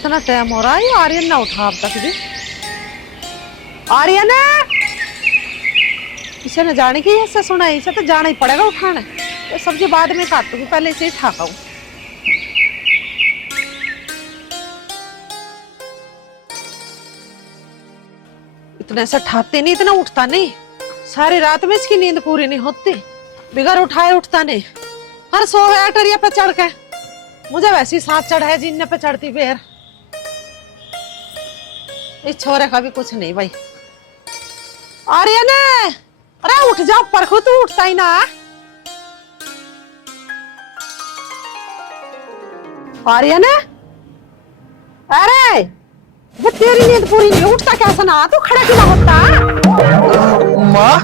कितना टाइम हो रहा है, ये आर्यन ना उठा अब तक भी। आर्यन है, इसे न जाने की ऐसा सुना है, इसे तो जाना ही पड़ेगा उठाने। ये सब्जी बाद में काटू, पहले इसे ही ठाका हूँ। इतना ऐसा ठाकते नहीं, इतना उठता नहीं। सारी रात में इसकी नींद पूरी नहीं होती, बिगर उठाए उठता नहीं। हर सो गया टरिया पे चढ़ के। मुझे वैसी सांस चढ़ा है जीने पे चढ़ती पैर। इस छोरे का भी कुछ नहीं भाई। आर्यन, अरे उठ जा, परखो तू उठता ही ना। आर्यन, अरे वो तेरी नींद पूरी नहीं, उठता कैसा ना, तू खड़ा क्यों ना होता? माँ,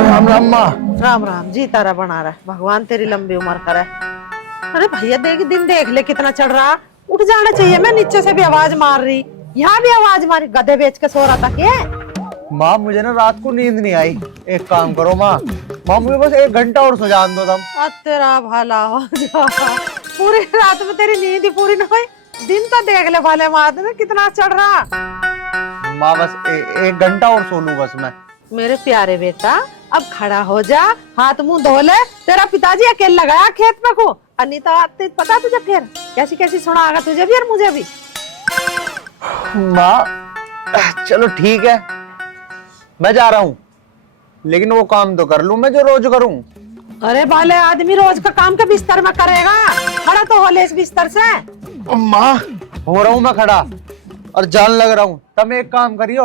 राम राम माँ। राम राम जी, तारा बना रहा है, भगवान तेरी लंबी उम्र करे। अरे भैया देख, दिन देख ले कितना चढ़ रहा, उठ जाना चाहिए। मैं नीचे से भी आवाज मार रही, यहाँ भी आवाज मारी, गधे बेच के सो रहा था क्या? माँ मुझे ना रात को नींद नहीं आई। एक काम करो माँ, मुझे बस 1 घंटा और सो जान दो तुम। तेरा भला हो जा, पूरी रात में तेरी नींद ही पूरी ना हुई। दिन तो देख ले भले माद में कितना चढ़ रहा। माँ बस 1 घंटा और सो लूं बस मैं। मेरे प्यारे बेटा, अब खड़ा हो जा, हाथ मुंह धो ले। तेरा पिताजी अकेले लगाया खेत में को, अनिता पता तुझे फिर कैसी कैसी सुनाएगा तुझे भी और मुझे भी। माँ चलो ठीक है, मैं जा रहा हूँ, लेकिन वो काम तो कर लूं मैं जो रोज करूँ। अरे भले आदमी रोज का काम के बिस्तर में करेगा, खड़ा तो हो ले इस बिस्तर से। माँ हो रहा हूँ मैं खड़ा और जान लग रहा हूँ। तुम एक काम करियो,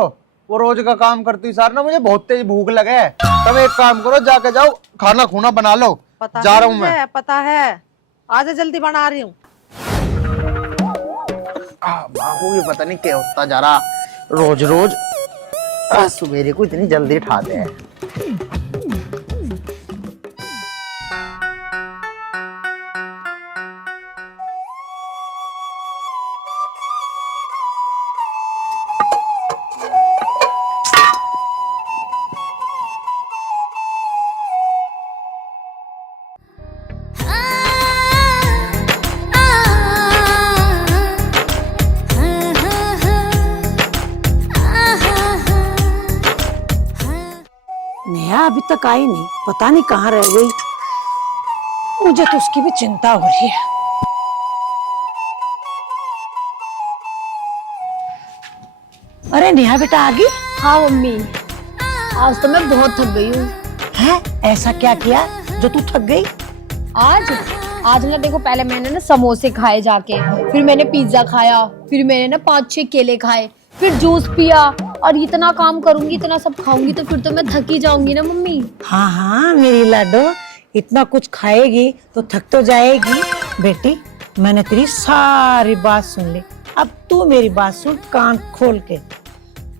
वो रोज का काम करती सार ना मुझे बहुत तेज भूख लगे है। तुम एक काम करो, जाके जाओ खाना खूना बना लो। जा रहा हूँ मैं। पता है, आज जल्दी बना रही हूँ। माँ को भी पता नहीं क्या होता जा रहा, रोज रोज सवेरे को इतनी जल्दी उठाते हैं। नेहा अभी तक आई नहीं, पता नहीं कहाँ रह गई। मुझे तो उसकी भी चिंता हो रही है। अरे नेहा बेटा आ गई? हाँ मम्मी, आज तो मैं बहुत थक गई हूँ। है, ऐसा क्या किया जो तू थक गई? आज ना देखो, पहले मैंने ना समोसे खाए जाके, फिर मैंने पिज्जा खाया, फिर मैंने ना 5-6 केले खाए, फिर जूस पिया, और इतना काम करूंगी, इतना सब खाऊंगी तो फिर तो मैं थक ही जाऊंगी ना मम्मी। हाँ हाँ मेरी लाडो, इतना कुछ खाएगी तो थक तो जाएगी। बेटी मैंने तेरी सारी बात सुन ली, अब तू मेरी बात सुन कान खोल के।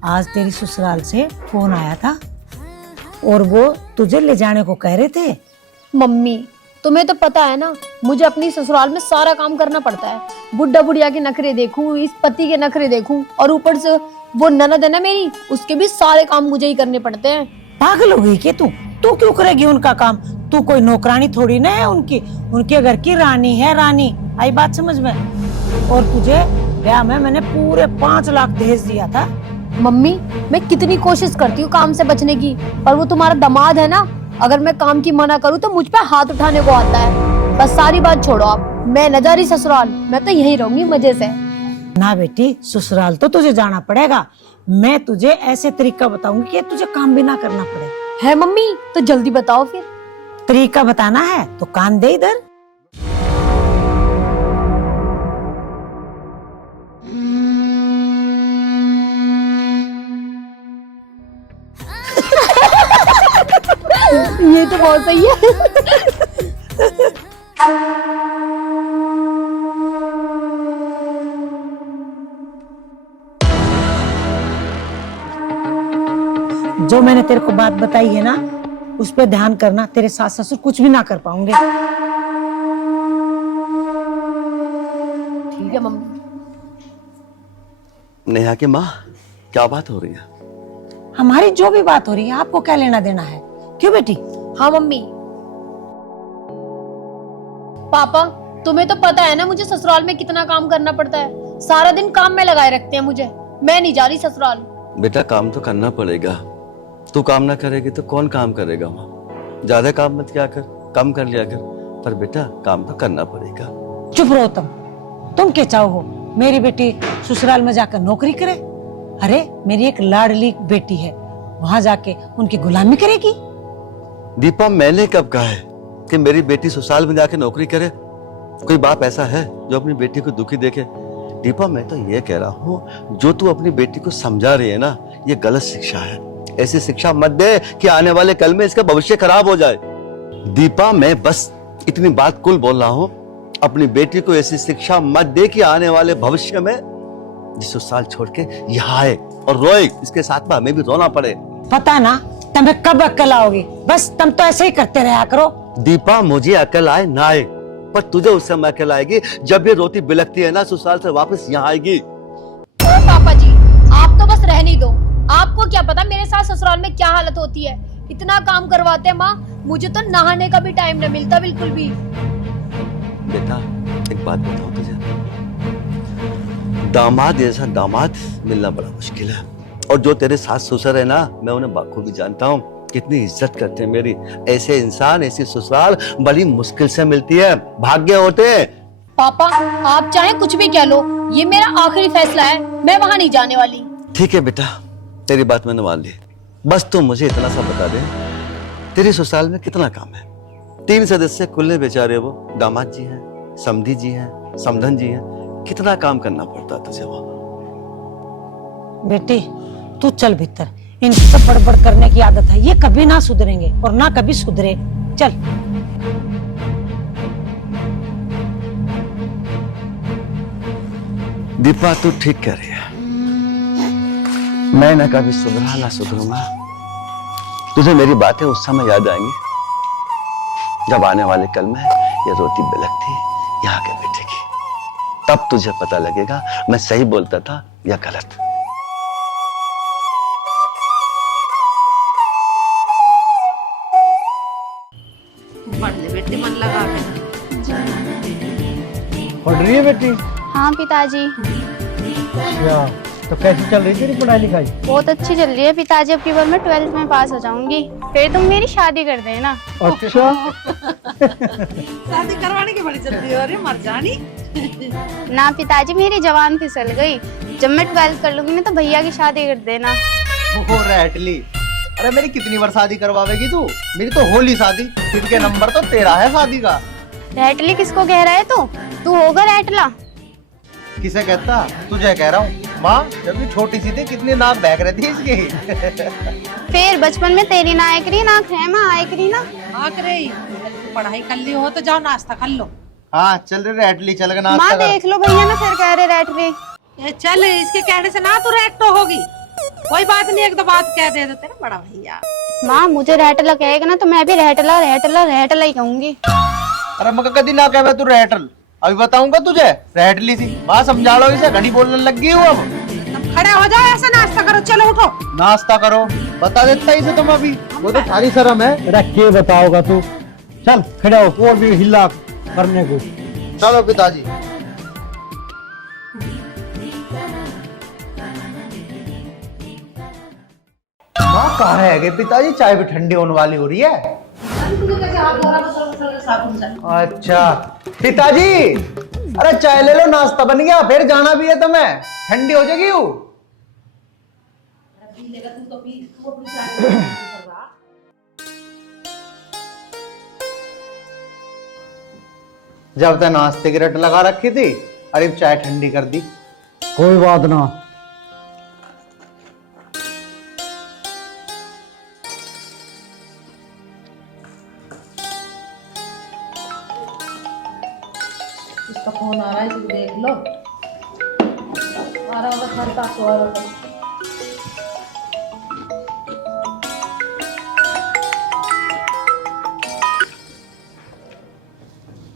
आज तेरी ससुराल से फोन आया था और वो तुझे ले जाने को कह रहे थे। मम्मी तुम्हें तो पता है ना, मुझे अपनी ससुराल में सारा काम करना पड़ता है। बुढ़ा बुढ़िया के नखरे देखूं, इस पति के नखरे देखूं, और ऊपर से वो ननद है ना मेरी, उसके भी सारे काम मुझे ही करने पड़ते हैं। पागल हो गई क्या तू? तू क्यों करेगी उनका काम? तू कोई नौकरानी थोड़ी ना है उनकी, उनके घर की रानी है, रानी। आई बात समझ में? और तुझे ब्याह में मैंने पूरे 5 लाख दहेज दिया था। मम्मी मैं कितनी कोशिश करती हूँ काम से बचने की, पर वो तुम्हारा दामाद है ना, अगर मैं काम की मना करूँ तो मुझ पे हाथ उठाने को आता है। बस सारी बात छोड़ो आप, मैं न जा रही ससुराल, मैं तो यहीं रहूंगी मजे से। ना बेटी, ससुराल तो तुझे जाना पड़ेगा। मैं तुझे ऐसे तरीका बताऊंगी कि तुझे काम भी ना करना पड़े। है मम्मी, तो जल्दी बताओ फिर। तरीका बताना है तो कान दे इधर। ये तो बहुत सही है। जो मैंने तेरे को बात बताई है ना, उस पर ध्यान करना, तेरे सास ससुर कुछ भी ना कर पाऊंगे। ठीक है मम्मी। नेहा की माँ, क्या बात हो रही है? हमारी जो भी बात हो रही है आपको क्या लेना देना है? क्यों बेटी? हाँ मम्मी। पापा तुम्हें तो पता है ना मुझे ससुराल में कितना काम करना पड़ता है। सारा दिन काम में लगाए रखते हैं मुझे। मैं नहीं जा रही ससुराल। बेटा काम तो करना पड़ेगा। तू काम ना करेगी तो कौन काम करेगा वहाँ। ज्यादा काम मत किया कर, कम कर लिया कर, पर बेटा काम तो करना पड़ेगा। चुप रहो तुम क्या चाहो मेरी बेटी ससुराल में जाकर नौकरी करे? अरे मेरी एक लाडली बेटी है, वहां जाके उनकी गुलामी करेगी? दीपा मैंने कब कहा है कि मेरी बेटी ससुराल में जाके नौकरी करे? कोई बाप ऐसा है जो अपनी बेटी को दुखी देखे? दीपा मैं तो ये कह रहा हूँ जो तू अपनी बेटी को समझा रही है ना, ये गलत शिक्षा है। ऐसी शिक्षा मत दे कि आने वाले कल में इसका भविष्य खराब हो जाए। दीपा मैं बस इतनी बात कुल बोल रहा हूँ, अपनी बेटी को ऐसी शिक्षा मत दे कि आने वाले भविष्य में जिस साल छोड़ के यहाँ आए और रोए, इसके साथ में हमें भी रोना पड़े। पता ना तुम्हें कब अक्ल आओगी, बस तुम तो ऐसे ही करते रहा करो। दीपा मुझे अकल आए ना आए, पर तुझे उस समय अकल आएगी जब ये रोती बिलखती है ना ससुराल से वापस यहाँ आएगी। ओ पापा जी, आप तो बस रहने दो। आपको क्या पता मेरे साथ ससुराल में क्या हालत होती है। इतना काम करवाते हैं माँ, मुझे तो नहाने का भी टाइम न मिलता बिल्कुल भी। बेटा एक बात बताऊं तुझे, दामाद जैसा दामाद मिलना बड़ा मुश्किल है। और जो तेरे सास ससुर है ना, मैं उन्हें बाखूबी जानता हूँ, कितनी इज्जत करते हैं मेरी। ऐसे इंसान, ऐसी ससुराल बड़ी मुश्किल से मिलती है, भाग्य होते हैं। पापा आप चाहे कुछ भी कह लो, ये मेरा आखिरी फैसला है, मैं वहां नहीं जाने वाली। ठीक है बेटा, तेरी बात मैंने मान ली। बस तुम मुझे इतना सा बता दे, तेरी ससुराल में कितना काम है? 3 सदस्य कुल्ले बेचारे, वो दामाद जी हैं, समधी जी हैं, समधन जी हैं, कितना काम करना पड़ता है तुझे वहां? बेटी तू चल भीतर, इनकी सब बड़बड़ करने की आदत है, ये कभी ना सुधरेंगे और ना कभी सुधरे। चल। दीपा तू ठीक कह रही है, मैं ना कभी सुधरा ना सुधरूंगा। तुझे मेरी बातें उस समय याद आएंगी जब आने वाले कल में ये रोती बिलखती यहाँ के बैठेगी, तब तुझे पता लगेगा मैं सही बोलता था या गलत। पढ़ ले बेटी, मन लगा के। पढ़ रही है बेटी? हाँ पिताजी। अच्छा, तो कैसी चल रही तेरी पढ़ाई लिखाई? बहुत अच्छी चल रही है पिताजी, अब की बार मैं 12th में पास हो जाऊंगी, फिर तुम मेरी शादी कर देना। अच्छा। शादी करवाने की बड़ी जल्दी हो रही है, मर जानी। ना पिताजी, मेरी जवान फिसल गई, जब मैं 12th कर लूंगी ना तो भैया की शादी कर देना। वो रैटली, अरे मेरी कितनी बार शादी करवावेगी तू? मेरी तो होली शादी, फिर के नंबर तो तेरा है शादी का। रैटली किसको कह रहा है तू होगा रैटला? किसे कहता? तुझे कह रहा हूँ। माँ जब भी छोटी सी थी कितनी नाक बहक रही थी इसकी। फिर बचपन में तेरी नायकरी नाक है माँ, आयकरी ना। पढ़ाई कर ली हो तो जाओ नाश्ता कर लो। हाँ चल रे रैटली, चल के माँ नाश्ता कर। देख लो भैया ना फिर कह रहे रैटली। ये चल, इसके कहने से ना तू रेटो होगी। कोई बात नहीं, एक दो बात कह दे तेरा बड़ा भैया। माँ मुझे रैटला कहेगा ना तो मैं भी रैटला रैटला रैटला ही कहूंगी। अरे मगर कभी ना कहे तू रैटल, अभी बताऊंगा तुझे रैटली सी। माँ समझा लो इसे, घड़ी बोलने लग गई हूँ अब। खड़े हो जाओ, ऐसा नाश्ता करो, चलो उठो नाश्ता करो, बता देता इसे तुम अभी। वो तो थारी शर्म है। रखे बताओगा तू, चल खड़े हो और भी हिला करने को। चलो पिताजी। माँ कहाँ है गए पिताजी? चाय भी ठंडी होने वाली हो रही है। अच्छा पिताजी, अरे चाय ले लो, नाश्ता बन गया, फिर जाना भी है तुम्हें, ठंडी हो जाएगी वो। जब तक नाश्ते की रट लगा रखी थी, अरे चाय ठंडी कर दी। कोई बात ना। इसका फोन आ रहा है, इसे देख लो। आ रहा होगा घर पास हुआ होगा।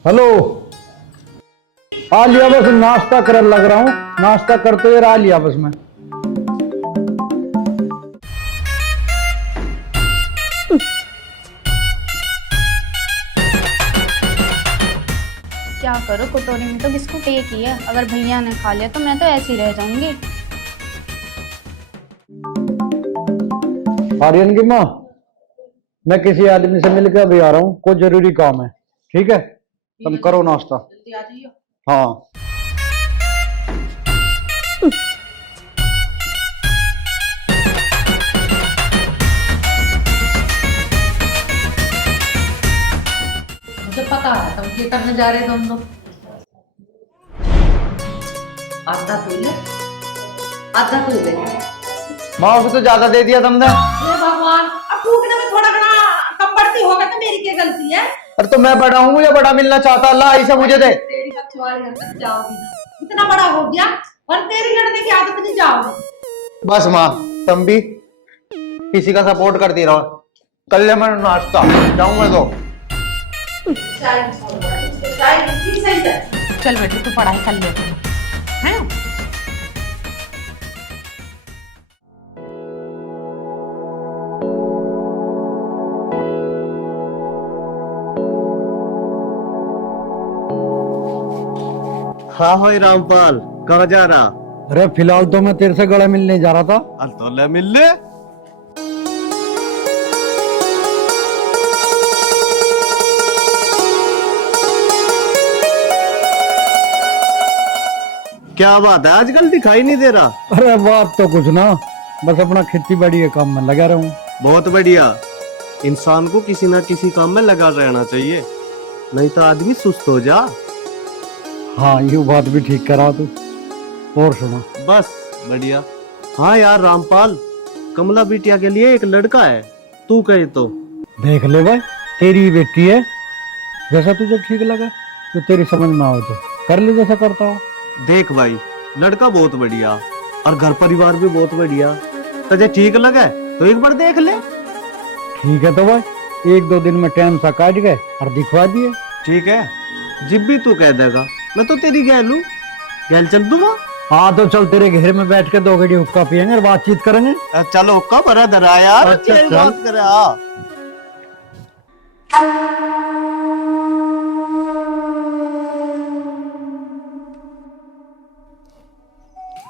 हेलो, आ लिया बस, नाश्ता कर लग रहा हूँ, नाश्ता करते हुए आ लिया बस मैं। क्या क्या करो, कटोरी में तो बिस्कुट एक ही है, अगर भैया ने खा लिया तो मैं तो ऐसी रह जाऊंगी। आर्यन की माँ, मैं किसी आदमी से मिलकर अभी आ रहा हूँ, कोई जरूरी काम है। ठीक है, तुम करो नाश्ता। हाँ। मुझे पता है तुम क्या करने जा रहे हो तुम लोग। आधा तू ले, आधा तू ले। माँ उसे तो ज्यादा दे दिया तुमने। हे भगवान, अब टूटने में थोड़ा घना कम बढ़ती होगा तो मेरी क्या गलती है। अरे तो मैं बड़ा हूँ, मुझे बड़ा मिलना चाहता, अल्लाह ऐसा मुझे दे। तेरी बच्चों वाली हरकत जाओगी ना, इतना बड़ा हो गया और तेरी लड़ने की आदत नहीं जाओगी। बस माँ, तुम भी किसी का सपोर्ट करती रहो। कर ले मैं नाश्ता, जाऊँ मैं तो। चल बेटे तू पढ़ाई कर ले हैं। हाँ भाई रामपाल, कहाँ जा रहा? अरे फिलहाल तो मैं तेरे से गला मिलने जा रहा था। अरे तो ले मिल ले। क्या बात है, आजकल दिखाई नहीं दे रहा? अरे बात तो कुछ ना, बस अपना खेती बाड़ी के काम में लगा रहूं। बहुत बढ़िया। इंसान को किसी ना किसी काम में लगा रहना चाहिए, नहीं तो आदमी सुस्त हो जा। हाँ, ये बात भी ठीक करा तू। और सुना। बस बढ़िया। हाँ यार रामपाल, कमला बिटिया के लिए एक लड़का है, तू कहे तो। देख ले भाई, तेरी बेटी है, जैसा तुझे ठीक लगा, तो तेरी समझ में आओ तो कर ले जैसा करता हो। देख भाई, लड़का बहुत बढ़िया और घर परिवार भी बहुत बढ़िया, तुझे ठीक लगा तो एक बार देख ले। ठीक है तो भाई, एक दो दिन में टाइम सा काट गए और दिखवा दिए। ठीक है, जब भी तू कह देगा मैं तो तेरी गैलू गैल चल दूंगा। हाँ तो चल, तेरे घेर में बैठ के 2 घड़ी हुक्का पियेंगे और बातचीत करेंगे। चलो कब भरा धरा यार। अच्छा, अच्छी चल। बात करे। हाँ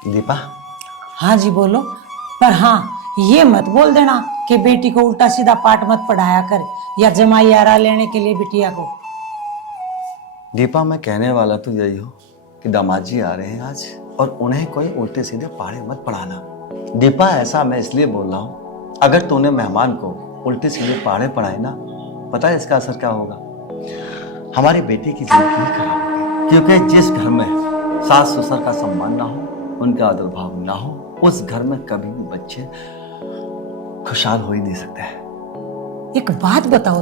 दीपा, हाँ जी बोलो। पर हाँ, ये मत बोल देना कि बेटी को उल्टा सीधा पाठ मत पढ़ाया कर, या जमाई आरा लेने के लिए बिटिया को। दीपा, मैं कहने वाला तो यही हो कि दामाद जी आ रहे हैं आज, और उन्हें कोई उल्टे सीधे पहाड़े मत पढ़ाना। दीपा, ऐसा मैं इसलिए बोल रहा हूँ, अगर तूने मेहमान को उल्टे सीधे पहाड़े पढ़ाए ना, पता है इसका असर क्या होगा? हमारी बेटी की जिंदगी खराब होगी, क्योंकि जिस घर में सास ससुर का सम्मान ना हो, उनका आदर भाव ना हो, उस घर में कभी भी बच्चे खुशहाल हो ही नहीं सकते हैं। एक बात बताओ,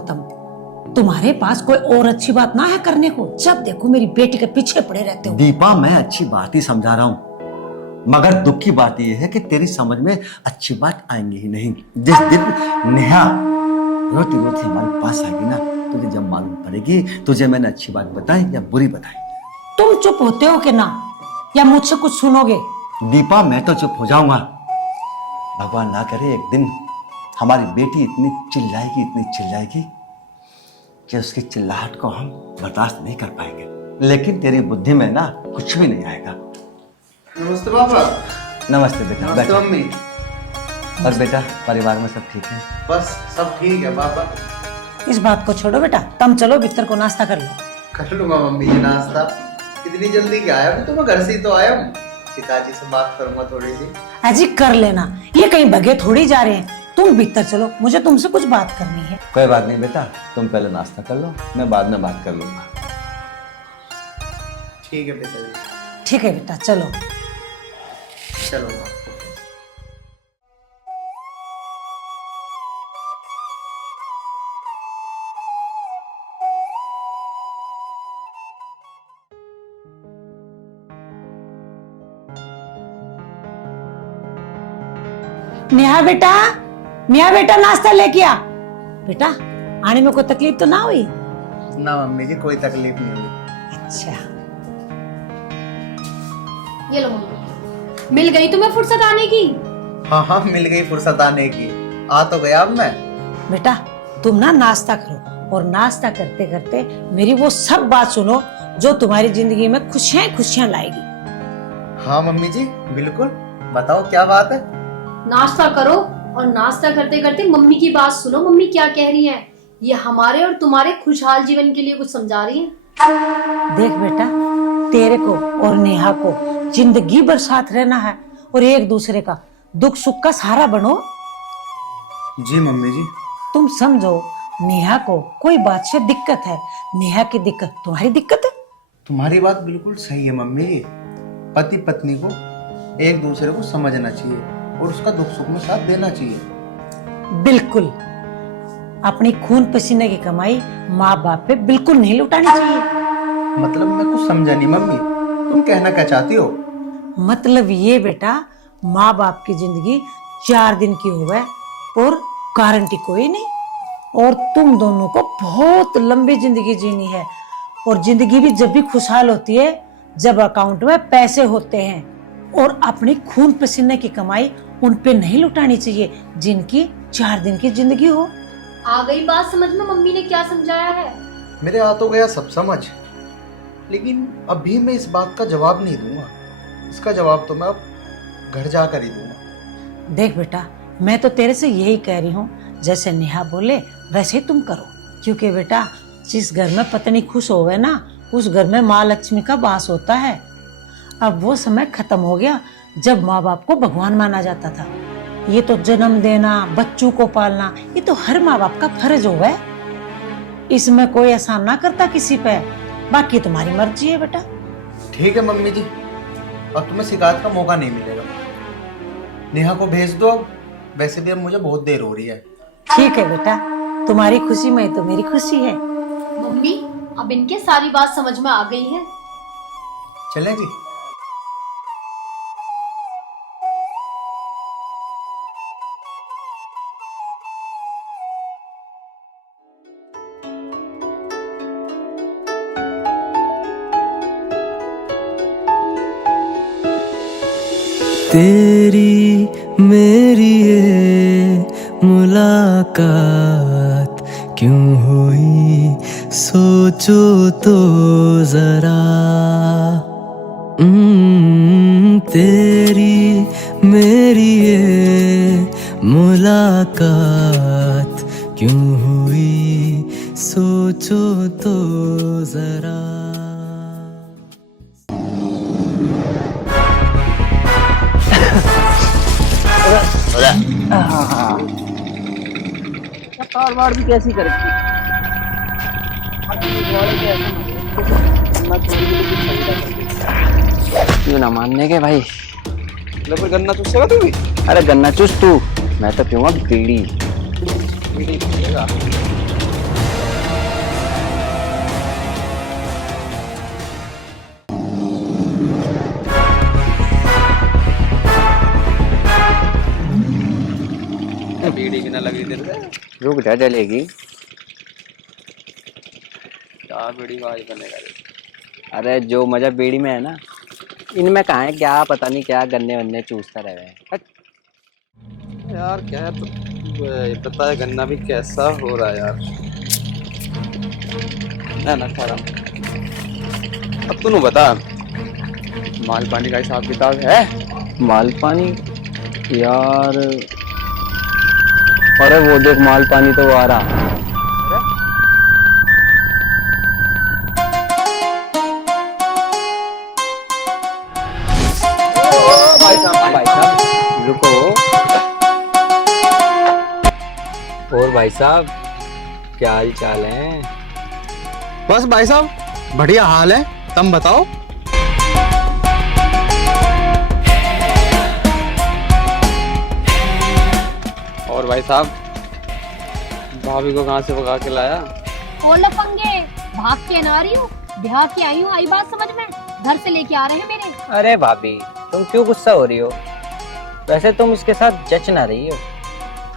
तुम्हारे पास कोई और अच्छी बात ना है करने को? जब देखो मेरी बेटी के पीछे पड़े रहते हो। दीपा, मैं अच्छी बात ही समझा रहा हूँ, मगर दुख की बात यह है कि तेरी समझ में अच्छी बात आएंगी ही नहीं। जिस दिन नेहा रोती रोती हमारे पास आएगी ना, तुझे जब मालूम पड़ेगी तुझे मैंने अच्छी बात बताई या बुरी बताई। तुम चुप होते हो कि ना, या मुझसे कुछ सुनोगे? दीपा, मैं तो चुप हो जाऊंगा। भगवान ना करे एक दिन हमारी बेटी इतनी चिल्लाएगी कि उसकी चिल्लाहट को हम बर्दाश्त नहीं कर पाएंगे। लेकिन तेरी बुद्धि में ना कुछ भी नहीं आएगा। नमस्ते पापा। नमस्ते बेटा। नमस्ते बैठो। मम्मी। और बेटा, परिवार में सब ठीक है? बस सब ठीक है पापा। इस बात को छोड़ो बेटा, तुम चलो भीतर को नाश्ता कर लो। कर लूंगा मम्मी जी नाश्ता। इतनी जल्दी क्या आया? अभी तो मैं घर से ही तो आया हूँ। पिताजी से बात करूंगा थोड़ी सी। अजी कर लेना, ये कहीं भगे थोड़ी जा रहे हैं। तुम भीतर चलो, मुझे तुमसे कुछ बात करनी है। कोई बात नहीं बेटा, तुम पहले नाश्ता कर लो, मैं बाद में बात कर लूंगा। ठीक है पिताजी। ठीक है बेटा, चलो। चलो। नेहा बेटा नाश्ता लेके आ। बेटा, आने में कोई तकलीफ तो ना हुई? ना मम्मी जी, कोई तकलीफ नहीं हुई। अच्छा, ये लो मम्मी, मिल गई तुम्हें फुर्सत आने की? हाँ हाँ, मिल गई फुर्सत आने की। आ तो गया अब मैं। बेटा तुम ना नाश्ता करो, और नाश्ता करते करते मेरी वो सब बात सुनो जो तुम्हारी जिंदगी में खुशियां खुशियां लाएगी। हाँ मम्मी जी बिल्कुल, बताओ क्या बात है। नाश्ता करो और नाश्ता करते करते मम्मी की बात सुनो, मम्मी क्या कह रही है। ये हमारे और तुम्हारे खुशहाल जीवन के लिए कुछ समझा रही है। देख बेटा, तेरे को और नेहा को जिंदगी भर साथ रहना है और एक दूसरे का दुख सुख का सहारा बनो। जी मम्मी जी। तुम समझो, नेहा को कोई बात से दिक्कत है, नेहा की दिक्कत तुम्हारी दिक्कत है। तुम्हारी बात बिल्कुल सही है मम्मी जी। पति पत्नी को एक दूसरे को समझना चाहिए और उसका दुख सुख में साथ देना चाहिए। बिल्कुल, अपनी खून पसीने की कमाई माँ बाप पे बिल्कुल नहीं लुटानी चाहिए। मतलब मैं कुछ समझा नहीं मम्मी, तुम कहना क्या चाहती हो। मतलब ये बेटा, माँ बाप की जिंदगी 4 दिन की होवे और गारंटी कोई नहीं, और तुम दोनों को बहुत लंबी जिंदगी जीनी है। और जिंदगी भी जब भी खुशहाल होती है जब अकाउंट में पैसे होते हैं, और अपनी खून पसीने की कमाई उन पे नहीं लुटानी चाहिए जिनकी 4 दिन की जिंदगी हो। आ गई बात समझ में मम्मी ने क्या समझाया है। मेरे आ तो गया सब समझ, लेकिन अभी मैं इस बात का जवाब नहीं दूंगा। इसका जवाब तो मैं अब घर जाकर ही दूंगा। देख बेटा, मैं तो तेरे से यही कह रही हूँ, जैसे नेहा बोले वैसे तुम करो, क्योंकि बेटा जिस घर में पत्नी खुश होवे ना, उस घर में माँ लक्ष्मी का वास होता है। अब वो समय खत्म हो गया जब माँ बाप को भगवान माना जाता था। ये तो जन्म देना, बच्चों को पालना, ये तो हर माँ बाप का फर्ज होगा। इसमें कोई एहसान ना करता किसी पे। बाकी तुम्हारी मर्जी है बेटा। ठीक है मम्मी जी, अब तुम्हें शिकायत का मौका नहीं मिलेगा। नेहा को भेज दो अब, वैसे भी अब मुझे बहुत देर हो रही है। ठीक है बेटा, तुम्हारी खुशी में तो मेरी खुशी है। मम्मी अब इनके सारी बात समझ में आ गई है। चले जी। तेरी मेरी ये मुलाकात क्यों हुई सोचो तो जरा। तेरी मेरी ये मुलाकात क्यों हुई सोचो तो जरा। कारवाड़ भी कैसी कर क्यों ना मानने के भाई। फिर गन्ना चूसेगा तू भी? अरे गन्ना चूस तू, मैं तो पीऊंगा बीड़ी। बीड़ी पिएगा? बीड़ी की ना लगी तेरे से? रुक जा, जलेगी। क्या बीड़ी का आज बनेगा? अरे जो मजा बीड़ी में है ना, इनमें कहाँ है। क्या पता नहीं क्या गन्ने वन्ने चूसता रहे। यार क्या है तो पता है गन्ना भी कैसा हो रहा है यार। ना खैर, अब तू बता, माल पानी का हिसाब किताब है? माल पानी यार, अरे वो देख माल पानी तो आ रहा। भाई साहब रुको। और भाई साहब क्या हाल चाल है? बस भाई साहब बढ़िया हाल है, तुम बताओ। और भाई साहब भाभी को कहाँ से भगा के लाया? ओ लफंगे, भाग के ना रही हूँ, ब्याह के आई हूँ। आई बात समझ में? घर से लेके आ रहे हैं मेरे। अरे भाभी तुम क्यों गुस्सा हो रही हो? वैसे तुम इसके साथ जच ना रही हो।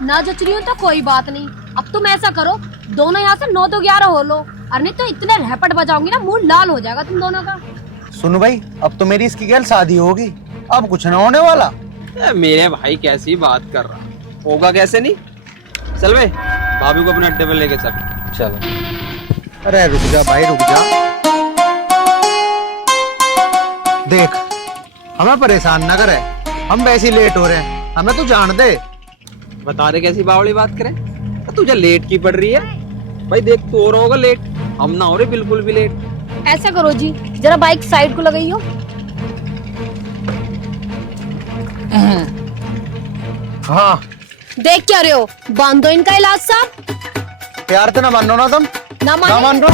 ना जच रही हूँ तो कोई बात नहीं। अब तुम ऐसा करो, दोनों यहाँ से 9 तो 11 हो लो, और नहीं तो इतने रैपट बजाऊंगी ना, मुंह लाल हो जाएगा तुम दोनों का। सुनो भाई, अब तो मेरी इसकी गैल शादी होगी, अब कुछ ना होने वाला। मेरे भाई कैसी बात कर रहा, होगा कैसे नहीं। चल भाई, भाभी को अपने अड्डे पे लेके चल। चलो। अरे रुक जा भाई, रुक जा। देख, हमें परेशान न करे, हम वैसे ही लेट हो रहे हैं, हमें तू जान दे। बता रहे कैसी बावली बात करे, तो तुझे लेट की पड़ रही है। भाई देख, तू हो रहा होगा लेट, हम ना हो रहे बिल्कुल भी लेट। ऐसा करो जी, जरा बाइक साइड को लगाइयो। हाँ, देख क्या रहे हो, बांधो इनका इलाज साहब। प्यार से ना मानो ना तुम, ना ना मानो मानो,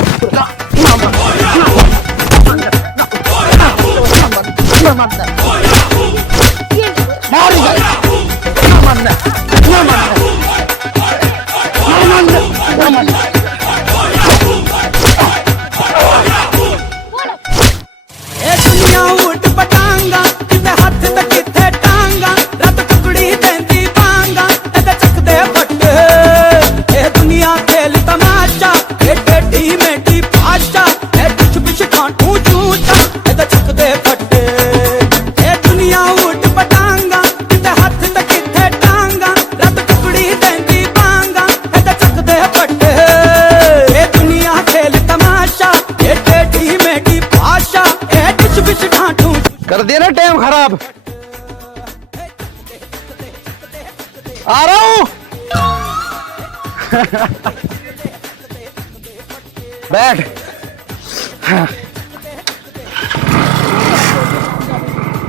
कर दिया ना टाइम खराब। आ रहा हूं। बैठ।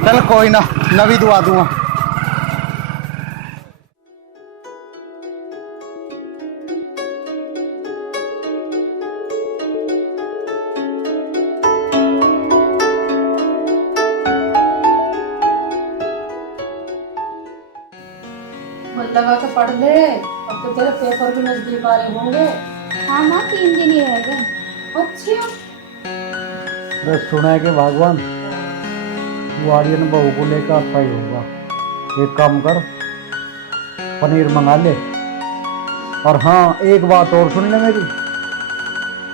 चल कोई ना, नवी दुआ दूंगा। लगा के पढ़ ले, अब तो तेरे पेपर भी नजदीक आ रहे होंगे। हाँ माँ 3 दिन ही रह गए। अच्छा, अरे सुना है कि भगवान वो आर्यन बहू को लेकर आता ही होगा। एक काम कर, पनीर मंगा ले। और हाँ, एक बात और सुन ले मेरी,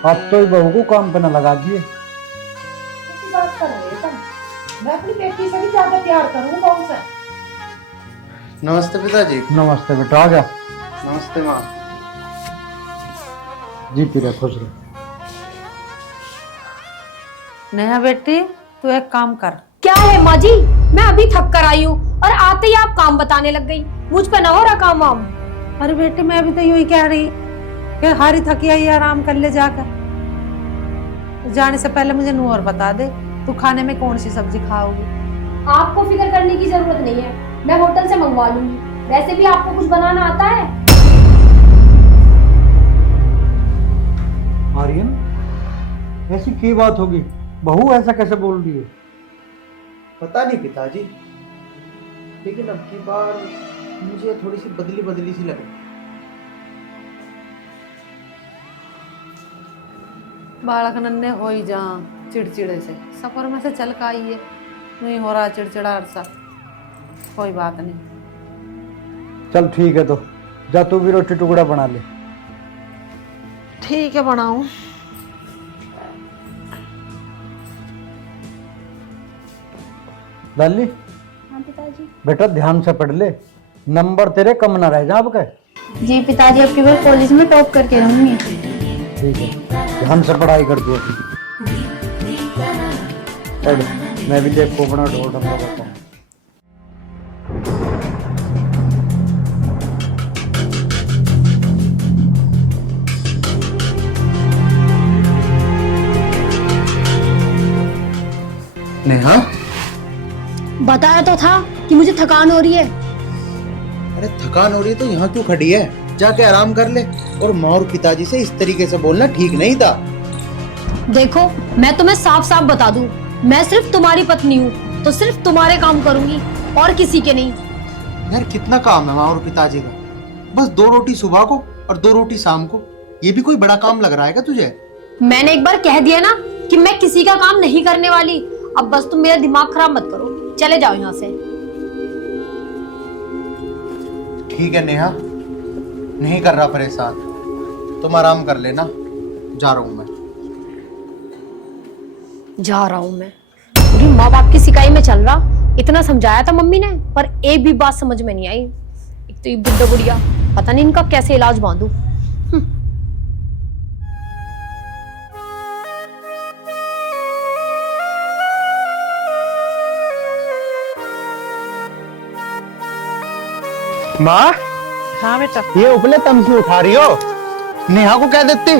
अब तो बहू को काम पे न लगा दिए। कैसी बात कर रहे हो तुम? मैं अपनी बेटी से भी ज्यादा प्यार करूँ बहू से। नमस्ते पिताजी। नमस्ते बेटा, आ जा। नमस्ते माँ जी। पीरा खुश रहो। नेहा बेटी, तू एक काम कर। क्या है माँ जी, मैं अभी थक कर आई हूँ और आते ही आप काम बताने लग गई। मुझ पे ना हो रहा काम वाम। अरे बेटी, मैं भी तो यूं ही कह रही कि हारी थकी आई, आराम कर ले जाकर। जाने से पहले मुझे नू और बता दे, तू खाने में कौन सी सब्जी खाओगी? आपको फिक्र करने की जरूरत नहीं है, मैं होटल से मंगवा लूंगी। वैसे भी आपको कुछ बनाना आता है। आर्यन, ऐसी क्या बात होगी? बहू ऐसा कैसे बोल रही है? पता नहीं पिताजी, लेकिन अब की बार मुझे थोड़ी सी बदली बदली सी लगी। बालक नन्हे हो ही जा चिड़चिड़े से, सफर में से चल का आई है, नहीं हो रहा चिड़चिड़ा सा। कोई बात नहीं। चल ठीक है, तो जा तू भी रोटी टुकड़ा बना ले। ठीक है, बनाऊं। लाली, हाँ पिताजी। बेटा ध्यान से पढ़ ले, नंबर तेरे कम ना रह जा आपके। जी पिताजी, अब की बार कॉलेज में टॉप करके रहूंगी। ठीक है, ध्यान से पढ़ाई कर दो। पढ़, मैं भी देख को अपना ढोल ढंगा बताऊँ। नेहा, बताया तो था कि मुझे थकान हो रही है। अरे थकान हो रही है तो यहाँ क्यों खड़ी है? जाके आराम कर ले। और माँ और पिताजी से इस तरीके से बोलना ठीक नहीं था। देखो, मैं तुम्हें साफ साफ बता दूं, मैं सिर्फ तुम्हारी पत्नी हूँ, तो सिर्फ तुम्हारे काम करूंगी और किसी के नहीं। यार कितना काम है माँ और पिताजी का? बस 2 रोटी सुबह को और 2 रोटी शाम को, ये भी कोई बड़ा काम लग रहा है क्या तुझे? मैंने एक बार कह दिया ना कि मैं किसी का काम नहीं करने वाली। अब बस तुम मेरा दिमाग खराब मत करो, चले जाओ यहाँ से। ठीक है नेहा, नहीं कर रहा परेशान, तुम आराम कर लेना, जा रहा हूं मैं। जा रहा हूं मैं? पूरी माँ बाप की सिकाई में चल रहा। इतना समझाया था मम्मी ने, पर एक भी बात समझ में नहीं आई। एक तो ये बुड्ढा बुढ़िया, पता नहीं इनका कैसे इलाज बांधू। माँ हाँ बेटा। ये उपले तुम क्यों उठा रही हो? नेहा को कह देती,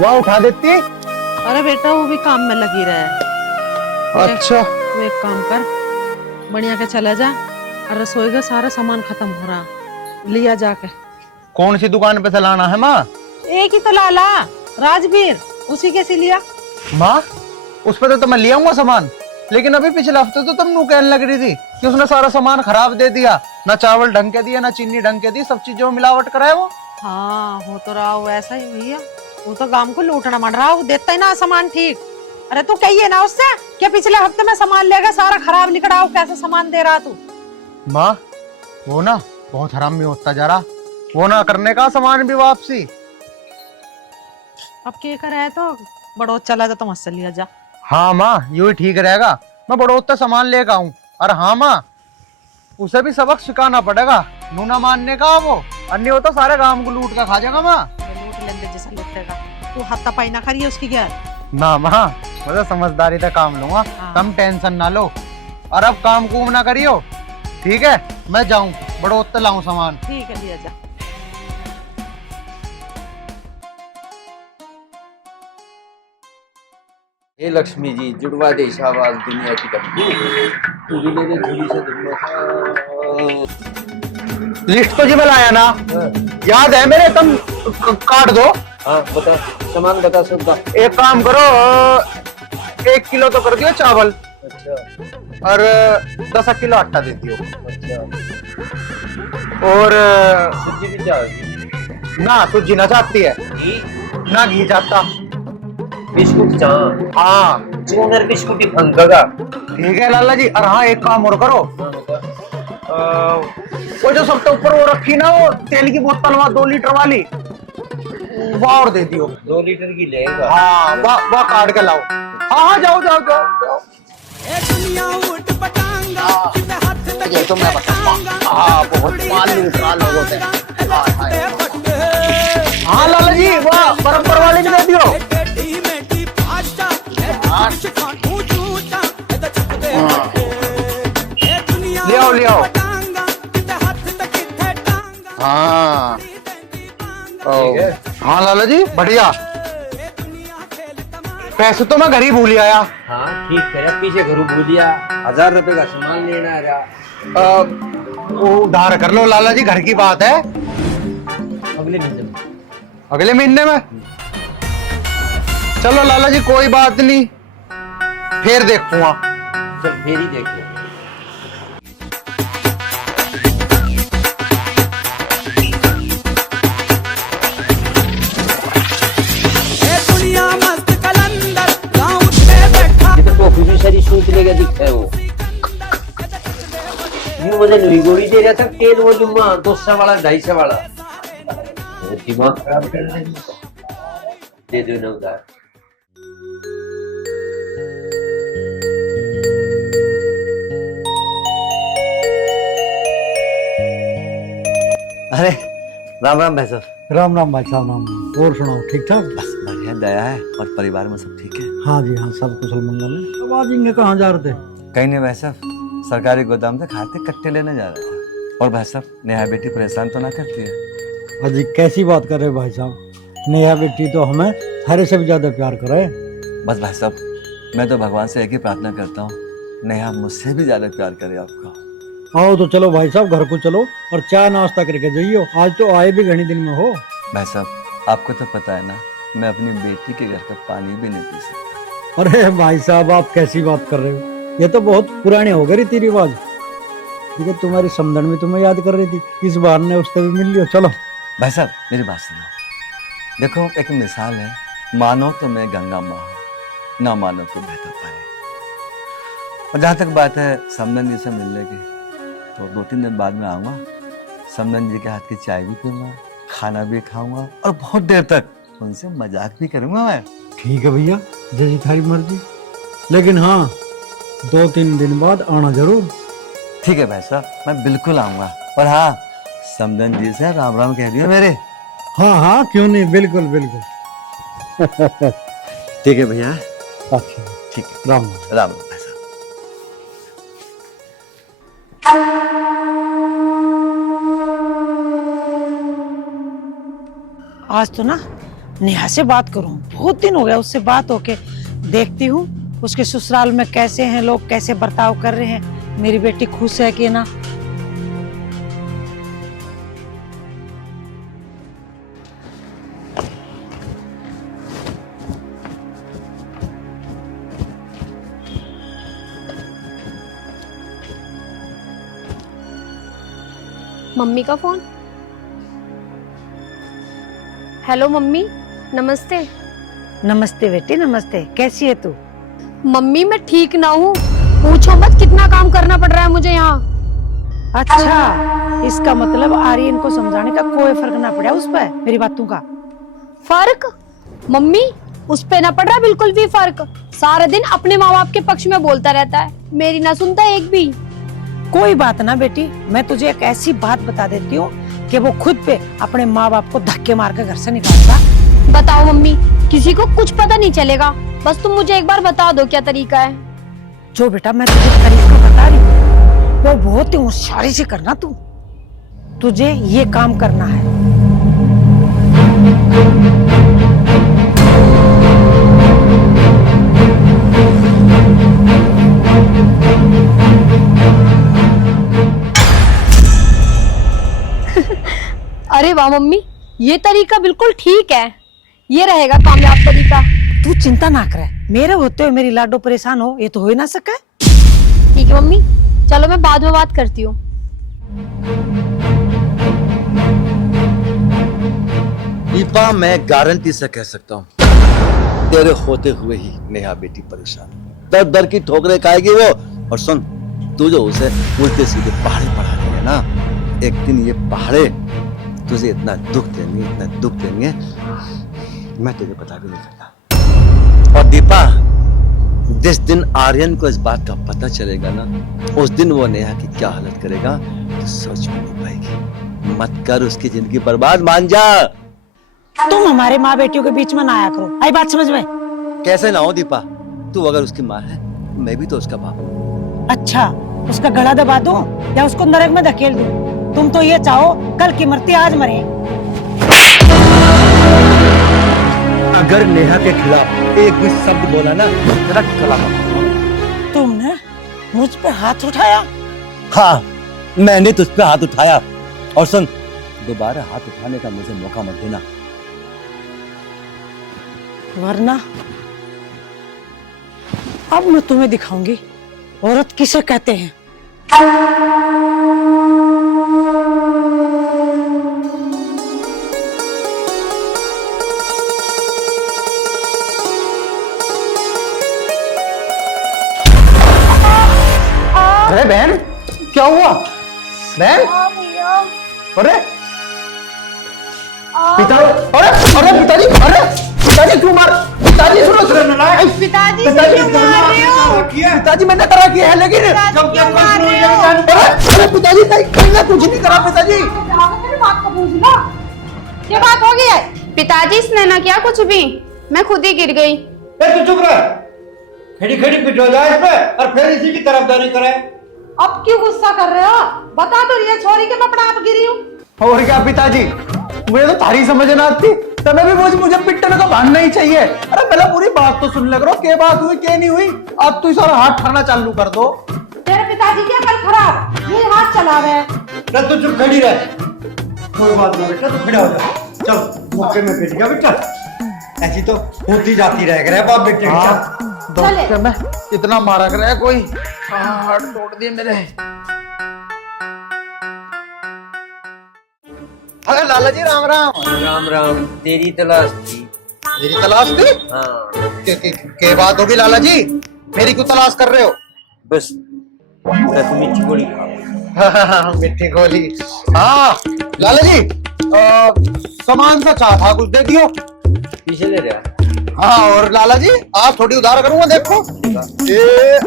वह उठा देती। अरे बेटा वो भी काम में लगी रहे। अच्छा तू एक काम कर, बढ़िया के चला जा और रसोई का सारा सामान खत्म हो रहा, लिया जाके। कौन सी दुकान पे चलाना है माँ? एक ही तो लाला, राजवीर, उसी के से लिया। माँ उस पर तो मैं ले आऊंगा सामान, लेकिन अभी पिछले हफ्ते तो तुम नू कहने लग रही थी कि उसने सारा सामान खराब दे दिया, ना चावल ढंग के दिया, ना चीनी ढंग के दी, सब चीजों में मिलावट कराए वो। हाँ हो तो रहा वो ऐसा ही भैया, वो तो गांव को लूटना मर रहा, वो देता ही ना सामान ठीक। अरे तू कहिए ना उससे कि पिछले हफ्ते में सामान लेगा सारा खराब निकला, कैसे सामान दे रहा तू। माँ वो ना बहुत हरामी होता जा रहा, वो ना करने का सामान भी वापसी। अब क्या करे तो बड़ो चला जा तो मत लिया जा। हाँ माँ यू ही ठीक रहेगा, मैं बड़ोत से सामान लेकर आऊं। और हाँ माँ उसे भी सबक सिखाना पड़ेगा, नूना मानने का वो, अन्य हो तो सारे गांव को लूट कर खा जाएगा माँ। लूट लेंगे जैसा लूटेगा, तू हाथापाई ना करिए उसकी क्या। ना माँ मैं तो समझदारी से काम लूंगा, तुम टेंशन ना लो। और अब काम कूम ना करियो, ठीक है? मैं जाऊं बड़ोत से लाऊं सामान। ठीक है लिया जा। हे लक्ष्मी जी जुड़वा दे शाबाश दुनिया की डब्बू पूरी ले ले झोली से लिस्ट तो जी मैं लाया ना, याद है मेरे? तुम काट दो। हाँ बता, सामान बता सब का। एक काम करो, 1 किलो तो कर दियो चावल। अच्छा। और 10 किलो आटा दे दियो। अच्छा। और सूजी भी चाहिए ना सूजी ना चाहती है, घी ना घी चाहता। बिस्कुट चाह। हाँ चूनर बिस्कुट ही फंकेगा। ठीक है लाला जी। और हाँ एक काम और करो, हाँ बता। वो जो सबसे ऊपर वो रखी ना, वो तेल की बोतल, वहाँ 2 लीटर वाली, वो और दे दियो। 2 लीटर की लेगा। हाँ वह काट के लाओ। हाँ हाँ जाओ जाओ जाओ जाओ। ये तो मैं बताऊंगा। हाँ बहुत माल लूटा लोगों से। हाँ लाला जी वाह, बराबर वाले भी दे दियो। ले आओ ले आओ। हाँ हाँ लाला जी बढ़िया। पैसे तो मैं घर ही भूल आया। हाँ ठीक है, पीछे घरू भूलिया, 1000 रुपए का सामान लेना है रहा। वो उधार कर लो लाला जी, घर की बात है। अगले महीने में। अगले महीने में? चलो लाला जी कोई बात नहीं, फिर देखूंगा। चल फिर ही देखो। सारी सूट लेके दिखता है वो। यूं मुझे नई गोली दे रहा था, तेल वो जुम्मा 200 वाला 250 वाला, दिमाग खराब कर रहे हैं। दे दो ना उधार। अरे राम राम भाई साहब। राम राम भाई साहब, राम राम। और सुनाओ ठीक ठाक? बस बढ़िया दया है, और परिवार में सब ठीक है? हाँ जी हाँ, सब कुशल मंगल है। अब आज इनके कहाँ जा रहे थे? कहीं नहीं भाई साहब, सरकारी गोदाम से खाते कट्टे लेने जा रहा था। और भाई साहब नेहा बेटी परेशान तो ना करती है? अजी कैसी बात कर रहे भाई साहब, नेहा बेटी तो हमें सारे से भी ज्यादा प्यार करे। बस भाई साहब मैं तो भगवान से एक ही प्रार्थना करता हूँ, नेहा मुझसे भी ज्यादा प्यार करे आपको। आओ तो चलो भाई साहब, घर को चलो और चाय नाश्ता करके जाइयो। आज तो आए भी घनी दिन में हो। भाई साहब आपको तो पता है ना, मैं अपनी बेटी के घर का पानी भी नहीं पी सकता। अरे भाई साहब आप कैसी बात कर रहे हो, ये तो बहुत पुराने हो गए रीति रिवाज। ठीक है, तुम्हारी समझन भी तुम्हें याद कर रही थी, इस बार ने उससे भी मिल लियो। चलो भाई साहब मेरी बात सुनो, देखो एक मिसाल है, मानो तो मैं गंगा माँ हूँ, ना मानो तो बहता पानी। और जहाँ तक बात है समदन जी से मिलने की, तो 2-3 दिन बाद में आऊँगा, समदन जी के हाथ की चाय भी पीऊँगा, खाना भी खाऊंगा, और बहुत देर तक उनसे मजाक भी करूँगा मैं। ठीक है भैया, जैसी थारी मर्जी, लेकिन हाँ 2-3 दिन बाद आना जरूर। ठीक है भाई साहब मैं बिल्कुल आऊँगा। और हाँ समदन जी से राम राम कह दियो मेरे। हाँ हाँ क्यों नहीं, बिल्कुल बिल्कुल। ठीक है भैया। अच्छा ठीक है, राम राम राम भाई साहब। आज तो ना नेहा से बात करूं, बहुत दिन हो गया उससे बात होके। देखती हूँ उसके ससुराल में कैसे हैं लोग, कैसे बर्ताव कर रहे हैं, मेरी बेटी खुश है कि ना। मम्मी का फोन। हेलो मम्मी, नमस्ते। नमस्ते बेटी, नमस्ते। कैसी है तू? मम्मी मैं ठीक ना हूँ, पूछो मत कितना काम करना पड़ रहा है मुझे यहाँ। अच्छा, इसका मतलब आर्यन को समझाने का कोई फर्क ना पड़ा उस पर मेरी बातों का? फर्क? मम्मी उस पे ना पड़ रहा बिल्कुल भी फर्क। सारे दिन अपने माँ बाप के पक्ष में बोलता रहता है, मेरी ना सुनता एक भी। कोई बात ना बेटी, मैं तुझे एक ऐसी बात बता देती हूँ कि वो खुद पे अपने माँ बाप को धक्के मार कर घर से निकालता। बताओ मम्मी, किसी को कुछ पता नहीं चलेगा, बस तुम मुझे एक बार बता दो क्या तरीका है। जो बेटा मैं तुझे तरीका बता रही हूँ वो बहुत ही होशियारी से करना। तुझे ये काम करना है। अरे वाह मम्मी, ये तरीका बिल्कुल ठीक है, ये रहेगा कामयाब तरीका। तू चिंता ना करे, मेरे होते हुए मेरी लाडो परेशान हो, ये तो हो ही ना सके। ठीक है मम्मी, चलो मैं बाद में बात करती हूँ। दीपा, मैं गारंटी से कह सकता हूँ तेरे होते हुए ही नेहा बेटी परेशान, दर दर की ठोकरें खाएगी वो। और सुन, तू जो उसे उल्टे सीधे पहाड़े पढ़ा रही है ना, एक दिन ये पहाड़े तुझे इतना दुख देंगे, इतना दुख देंगे, मैं तुझे बता भी नहीं सकता। और दीपा, जिस दिन आर्यन को इस बात का पता चलेगा ना, उस दिन वो नेहा की क्या हालत करेगा तो सोच भी नहीं पाएगी। मत कर उसकी जिंदगी बर्बाद, मान जा। तुम हमारे माँ बेटियों के बीच में ना आया करो, आई बात समझ में? कैसे ना हो दीपा, तू अगर उसकी माँ है, मैं भी तो उसका बाप हूँ। अच्छा, उसका गला दबा दूं या उसको नरक में धकेल दूं? तुम तो ये चाहो कल की मरती आज मरे। अगर नेहा के खिलाफ एक भी शब्द बोला ना, तेरा गला काट। तुमने मुझ पे हाथ उठाया? हाँ, मैंने तुझ पे हाथ उठाया। और सुन, दोबारा हाथ उठाने का मुझे मौका मत देना, वरना अब मैं तुम्हें दिखाऊंगी औरत किसे कहते हैं। अरे बहन, क्या हुआ बहन? अरे पिता, अरे अरे पिताजी, अरे पिताजी क्यों मार? पिताजी सुनो, पिताजी क्यों मार रहे हो? पिताजी मैंने करा किया है, लेकिन अरे पिताजी मैंने कुछ नहीं करा। पिताजी क्या बात हो गई है? पिताजी इसने ना किया कुछ भी, मैं खुद ही गिर गई। तू चुप रह, खड़ी खड़ी पिटो जाए इस पे और फिर इसी की तरफदारी करे। अब क्यों गुस्सा कर रहे हो? बता तो रही है छोरी के मैं अपना आप गिरी हूँ। और क्या पिताजी, मुझे तो तारी समझ ना आती, तब भी मुझे पिटने का भान नहीं चाहिए। अरे पहले पूरी बात तो सुन ले करो, क्या बात हुई क्या नहीं हुई। अब तू सारा हाथ ठरना चालू कर दो। तेरे पिताजी क्या कल खराब, ये हाथ चला रहे। तू चुप खड़ी रह, कोई बात ना बेटा, तू खड़ा हो जा। चल, मौके में बैठ गया बेटा, ऐसी तो होती जाती रह बाप बेटे। चल मैं इतना मारा कर रहा है कोई, हाथ तोड़ दिए मेरे। अरे लाला जी, राम राम। राम राम। तेरी तलाश थी। मेरी तलाश थी? हाँ, के बात होगी लाला जी, मेरी क्यों तलाश कर रहे हो? बस मीठी गोली खाओ। मिट्टी गोली। हाँ लाला जी, सामान सा चाह था, कुछ दे दियो। पीछे ले रहा। हाँ, और लाला जी आप थोड़ी उधार करूंगा, देखो ये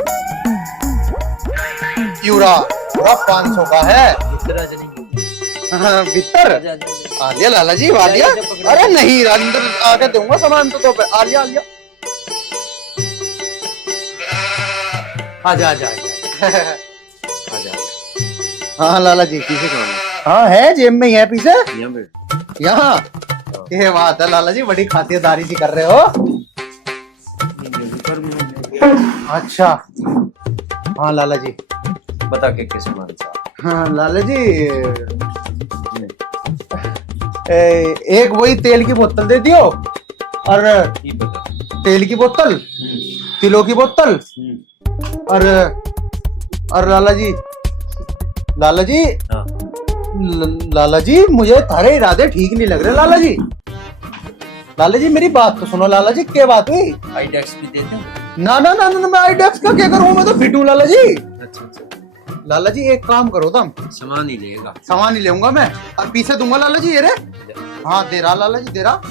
यूरा पूरा 500 का है। हाँ, भीतर आ लिया लाला जी, आ लिया। अरे नहीं, अंदर आके दूंगा सामान तो पे आ लिया, आ लिया। आजा आजा आजा। हाँ लाला जी, पीछे कौन है? हाँ है, जेब में ही है पीछे, यहाँ। ये बात है लाला जी, बड़ी खातिरदारी सी कर रहे हो। अच्छा हाँ लाला जी। बता के किस मान सा। हाँ लाला जी, एक वही तेल की बोतल दे दियो, और ये बता। तेल की बोतल, तिलों की बोतल, और लाला जी, लाला जी, हाँ। लाला जी मुझे थारे इरादे ठीक नहीं लग रहे लाला जी। लाला जी मेरी बात तो सुनो लाला जी, क्या बात हुई? आईडेक्स भी दे दो। ना ना ना ना, मैं आईडेक्स का क्या करूं, मैं तो फिट हूं लाला जी। अच्छा लाला जी एक काम करो तुम, सामान ही लेगा। सामान ही लेऊंगा मैं और पीछे दूंगा लाला जी। ये रे, हाँ दे रहा लाला जी, दे रहा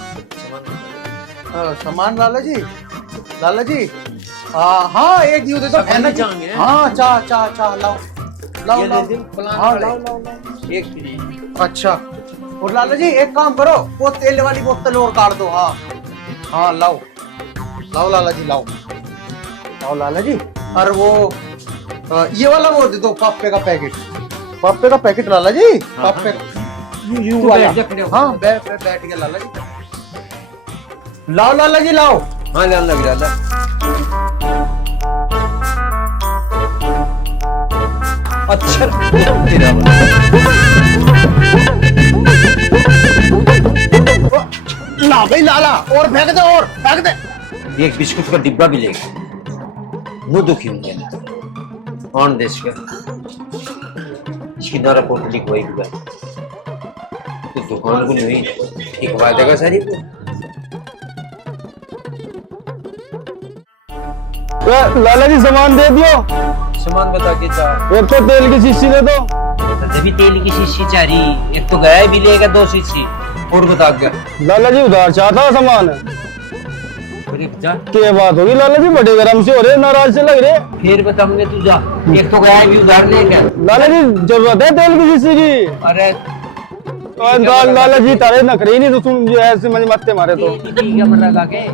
सामान लाला जी। लाला जी हाँ एक यूं दे दो, सब जाएंगे। हाँ चाह चाह चाह लाओ लाओ ये लाओ, दे दो, प्लान हाँ पड़े। लाओ लाओ लाओ। एक फ्री। अच्छा और लाला जी एक काम करो, वो तेल वाली बोतल और काट दो। हाँ हाँ लाओ लाओ लाला जी, लाओ लाओ लाला जी। और वो ये वाला वो दे दो, पापे का पैकेट, पापे का पैकेट लाला जी। पापे का यूं तू वाला। बैठ जा, खड़े हो। हाँ बैठ गया लाला जी। लाओ लाला जी लाओ। हाँ लाल लग रहा है। अच्छा तेरा ला भाई लाला, और फेंक दे, और फेंक दे। एक बिस्कुट का डिब्बा भी लेगा। मुंह दुखी होंगे ऑन देश का। इसकी नारा पोटली को एक बार तो दुकान को नहीं हुई ठीक वादेगा सारी को। लाला जी सामान दे दियो, सामान बता के चाह। एक तो तेल की शीशी दे दो। तभी तेल की शीशी चाह रही, एक तो गया भी लेगा 2 शीशी और बता गया। लाला जी उधार चाहता सामान। क्या बात होगी लाला जी, बड़े गरम से हो रहे, नाराज से लग रहे। फिर बताऊंगे तू जा, एक तो गया भी उधार लेगा। लाला जी जरूरत है तेल की शीशी की। अरे लाला जी तारे नखरे ही नहीं, तो सुन जो ऐसे मुझे मत्ते मारे तो। मन लगा के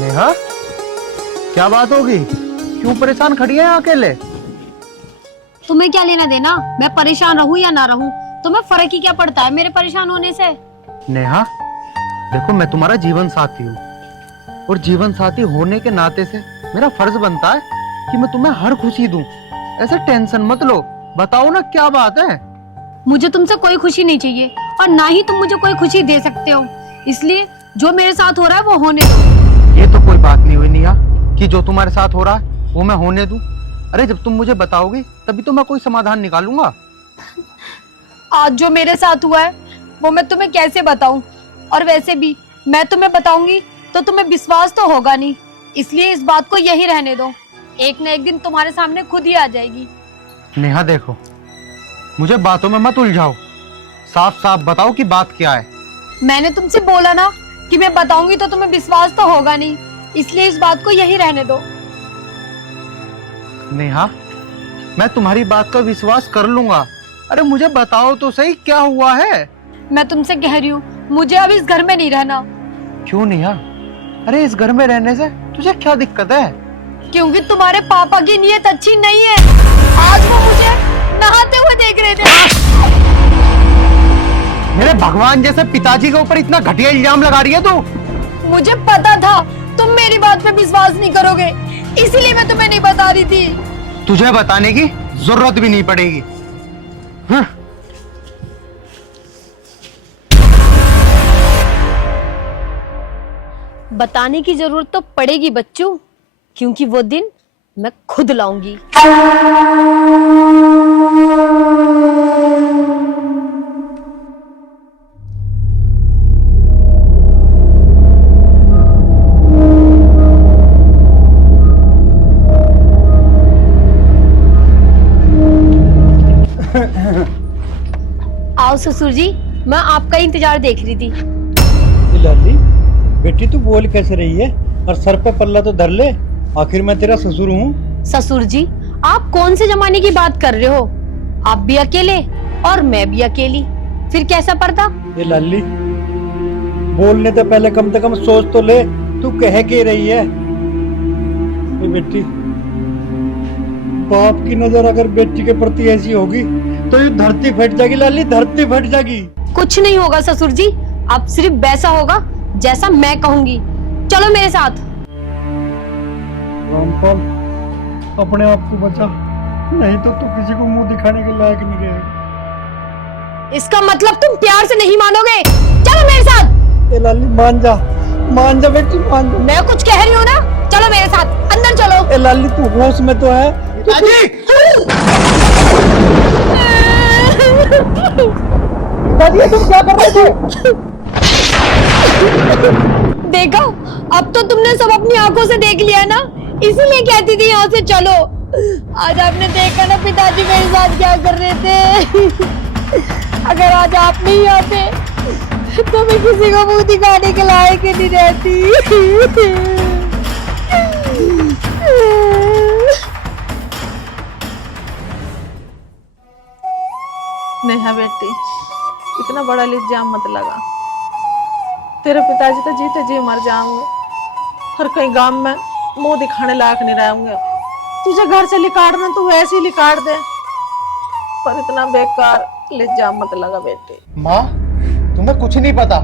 नेहा क्या बात होगी, क्यों परेशान खड़ी है यहाँ अकेले? तुम्हें क्या लेना देना, मैं परेशान रहूं या ना रहूं, तुम्हें फर्क ही क्या पड़ता है मेरे परेशान होने से। नेहा देखो, मैं तुम्हारा जीवन साथी हूँ, और जीवन साथी होने के नाते से मेरा फर्ज बनता है कि मैं तुम्हें हर खुशी दूं। ऐसे टेंशन मत लो, बताओ ना क्या बात है। मुझे तुमसे कोई खुशी नहीं चाहिए, और ना ही तुम मुझे कोई खुशी दे सकते हो, इसलिए जो मेरे साथ हो रहा है वो होने दो। ये तो कोई बात नहीं हुई नेहा कि जो तुम्हारे साथ हो रहा है वो मैं होने दूं। अरे जब तुम मुझे बताओगी तभी तो मैं कोई समाधान निकालूंगा। आज जो मेरे साथ हुआ है वो मैं तुम्हें कैसे बताऊं, और वैसे भी मैं तुम्हें बताऊंगी तो तुम्हें विश्वास तो होगा नहीं, इसलिए इस बात को यही रहने दो, एक न एक दिन तुम्हारे सामने खुद ही आ जाएगी। नेहा देखो, मुझे बातों में मत उलझाओ, साफ साफ बताओ कि बात क्या है। मैंने तुमसे बोला ना कि मैं बताऊंगी तो तुम्हें विश्वास तो होगा नहीं, इसलिए इस बात को यही रहने दो। नेहा मैं तुम्हारी बात का विश्वास कर लूंगा, अरे मुझे बताओ तो सही क्या हुआ है। मैं तुमसे कह रही हूँ, मुझे अब इस घर में नहीं रहना। क्यों नेहा? अरे इस घर में रहने से तुझे क्या दिक्कत है? क्योंकि तुम्हारे पापा की नीयत अच्छी नहीं है। आज वो मुझे नहाते हुए देख रहे थे। मेरे भगवान जैसे पिताजी के ऊपर इतना घटिया इल्जाम लगा रही है तू। मुझे पता था तुम मेरी बात पे विश्वास नहीं करोगे, इसीलिए मैं तुम्हें नहीं बता रही थी। तुझे बताने की जरूरत भी नहीं पड़ेगी। बताने की जरूरत तो पड़ेगी बच्चों, क्योंकि वो दिन मैं खुद लाऊंगी। आओ ससुर जी, मैं आपका इंतजार देख रही थी। लाली बेटी तू बोल कैसे रही है, और सर पे पल्ला तो धर ले, आखिर मैं तेरा ससुर हूँ। ससुर जी, आप कौन से जमाने की बात कर रहे हो? आप भी अकेले और मैं भी अकेली, फिर कैसा पर्दा? ये लाली, बोलने तो पहले कम से कम सोच तो ले, तू कह के रही है। ये बेटी, बाप की नजर अगर बेटी के प्रति ऐसी होगी तो ये धरती फट जाएगी लाली, धरती फट जाएगी। कुछ नहीं होगा ससुर जी, अब सिर्फ वैसा होगा जैसा मैं कहूंगी। चलो मेरे साथ। रामपाल, अपने आप को बचा, नहीं तो तू किसी को मुंह दिखाने के लायक नहीं रहेगी। इसका मतलब तुम प्यार से नहीं मानोगे? चलो मेरे साथ। ए लाली, मान जा बेटी, मान जा। मैं कुछ कह रही हूँ ना, चलो मेरे साथ, अंदर चलो। ए लाली, तू होश में तो है? दादी, तुम क्या कर रहे थे? देखा, अब तो तुमने सब अपनी आंखों से देख लिया ना, इसीलिए कहती थी यहाँ से चलो। आज आपने देखा ना पिताजी मेरे साथ क्या कर रहे थे। अगर आज आप नहीं आते तो मैं किसी को मुंह दिखाने के लायक ही नहीं रहती। नेहा बेटी, इतना बड़ा इल्जाम मत लगा। तेरे पिताजी तो जीते जी मर जाएंगे और कहीं गांव में मुंह दिखाने लायक नहीं रहेंगे। तुझे घर से लिकाड़ना तो वैसे ही लिकाड़ दे, पर इतना बेकार इल्जाम मत लगा बेटी। माँ, तुम्हें कुछ नहीं पता,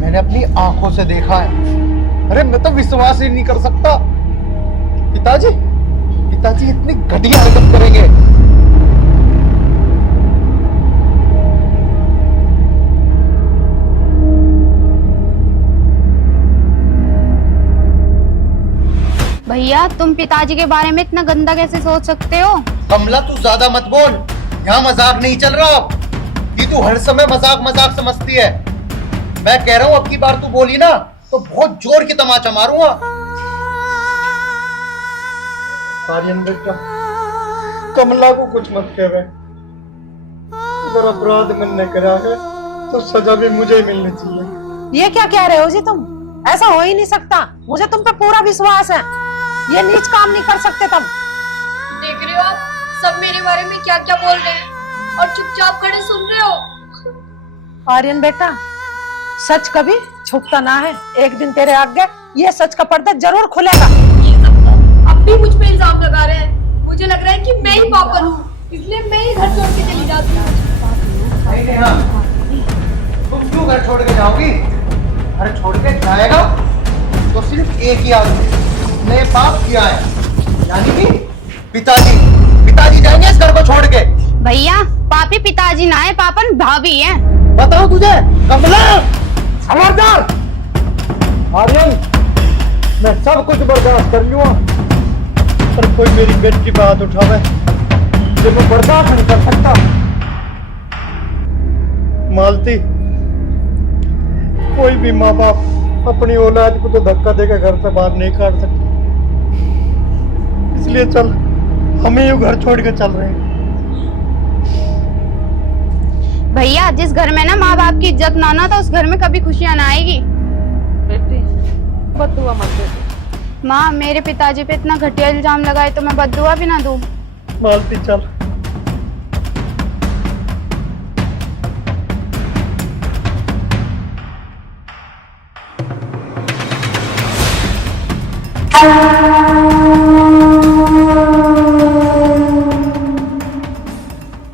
मैंने अपनी आंखों से देखा है। अरे मैं तो विश्वास ही नहीं कर सकता। पिताजी इतनी घटिया हरकत करेंगे? भैया, तुम पिताजी के बारे में इतना गंदा कैसे सोच सकते हो? कमला, तू ज्यादा मत बोल, यहाँ मजाक नहीं चल रहा। कि तू हर समय मजाक समझती है। मैं कह रहा हूँ, अब की बार तू बोली ना तो बहुत जोर की तमाचा मारूंगा। आर्यन बेटा, कमला को कुछ मत कहे। अगर अपराध मैंने करा है तो सजा भी मुझे मिलनी चाहिए। ये क्या कह रहे हो जी तुम? ऐसा हो ही नहीं सकता, मुझे तुम पे पूरा विश्वास है। ये नीच काम नहीं कर सकते तुम। देख रहे हो आप सब मेरे बारे में क्या क्या बोल रहे हैं और चुपचाप खड़े सुन रहे हो। आर्यन बेटा, सच कभी छुपता ना है। एक दिन तेरे आगे ये सच का पर्दा जरूर खुलेगा। ये सब तो अब भी मुझ पे इल्जाम लगा रहे हैं। मुझे लग रहा है कि मैं ही पागल हूँ, इसलिए मैं ही घर छोड़ के चली जाती हूँ। तुम क्यों घर छोड़ के जाओगी? घर छोड़ के जाएगा तो सिर्फ एक ही आदमी, ने पाप किया है, यानी कि पिताजी जाएंगे इस घर को छोड़ के। भैया, पापी पिताजी ना है, पापन भाभी है। बताओ तुझे कमला, खबरदार। आर्यन, मैं सब कुछ बर्दाश्त कर लूंगा, पर कोई मेरी बेटी पे हाथ उठावे जो मैं बर्दाश्त नहीं कर सकता। मालती, कोई भी माँ बाप अपनी औलाद को तो धक्का देकर घर से बाहर नहीं काट सकते। इसलिए चल, हमें ये घर छोड़ के चल रहे हैं। भैया, जिस घर में ना माँ बाप की इज्जत ना ना, तो उस घर में कभी खुशियां ना आएगी। बेटी, बददुआ मत दे। माँ, मेरे पिताजी पे इतना घटिया इल्जाम लगाए तो मैं बददुआ भी ना दूं। मालती, चल।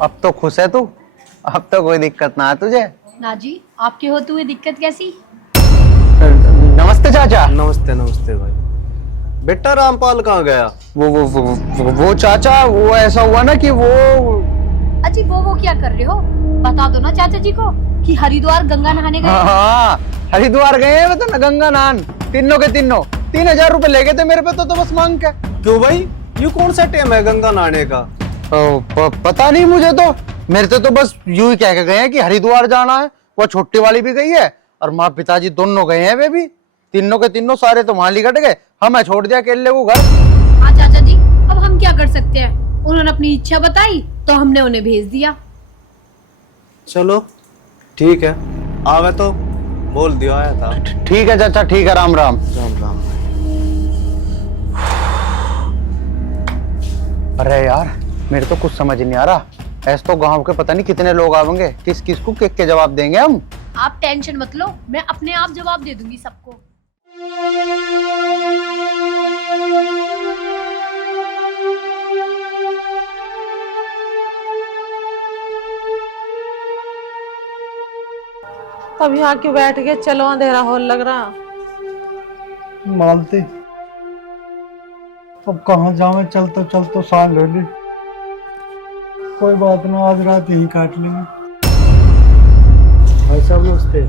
अब तो खुश है तू? अब तो कोई दिक्कत ना है तुझे? ना जी, आपके होते हुए दिक्कत कैसी? नमस्ते चाचा। नमस्ते भाई। बेटा रामपाल कहाँ गया? वो चाचा, वो ऐसा हुआ ना कि वो अजी वो क्या कर रहे हो? बता दो ना चाचा जी को कि हरिद्वार गंगा नहाने गए। हाँ, हरिद्वार गए हैं तो गंगा नहान। तीनों के तीनों 3000 रुपए ले गए थे मेरे पे तो बस मांग के। क्यों भाई, ये कौन सा टाइम है गंगा नहाने का? पता नहीं मुझे तो, मेरे से तो बस यूं ही कह के गए हैं कि हरिद्वार जाना है। वो छोटी वाली भी गई है और माँ पिताजी दोनों गए हैं। वे भी तीनों के तीनों सारे तो वहां लिकट गए, हमें छोड़ दिया अकेले को घर। हाँ चाचा जी, अब हम क्या कर सकते हैं? उन्होंने अपनी इच्छा बताई तो हमने उन्हें भेज दिया। चलो ठीक है, आवे तो बोल दिया आया था। ठीक है चाचा, ठीक है। राम राम। राम राम। अरे यार मेरे तो कुछ समझ नहीं आ रहा। ऐसे तो गांव के पता नहीं कितने लोग आवेंगे, किस किस को के जवाब देंगे हम। आप टेंशन मत लो, मैं अपने आप जवाब दे दूंगी सबको। अब यहाँ क्यों बैठ गए? चलो अंधेरा होल लग रहा। मालती अब कहाँ जावे, चलते चलते सांझ हो ली। कोई बात ना, आज रात यहीं काट लेंगे। भाई साहब नमस्ते।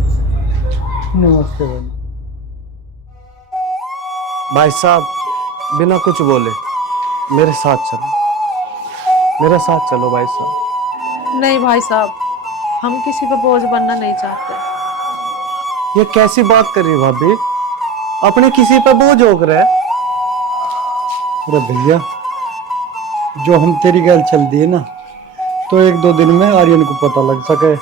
नमस्ते भाई। भाई साहब बिना कुछ बोले मेरे साथ चलो, मेरे साथ चलो भाई साहब। नहीं भाई साहब, हम किसी पे बोझ बनना नहीं चाहते। ये कैसी बात कर रही भाभी? अपने किसी पे बोझ हो रहा है? अरे भैया, जो हम तेरी गैल चल दिए ना, तो 1-2 दिन में आर्यन को पता लग सके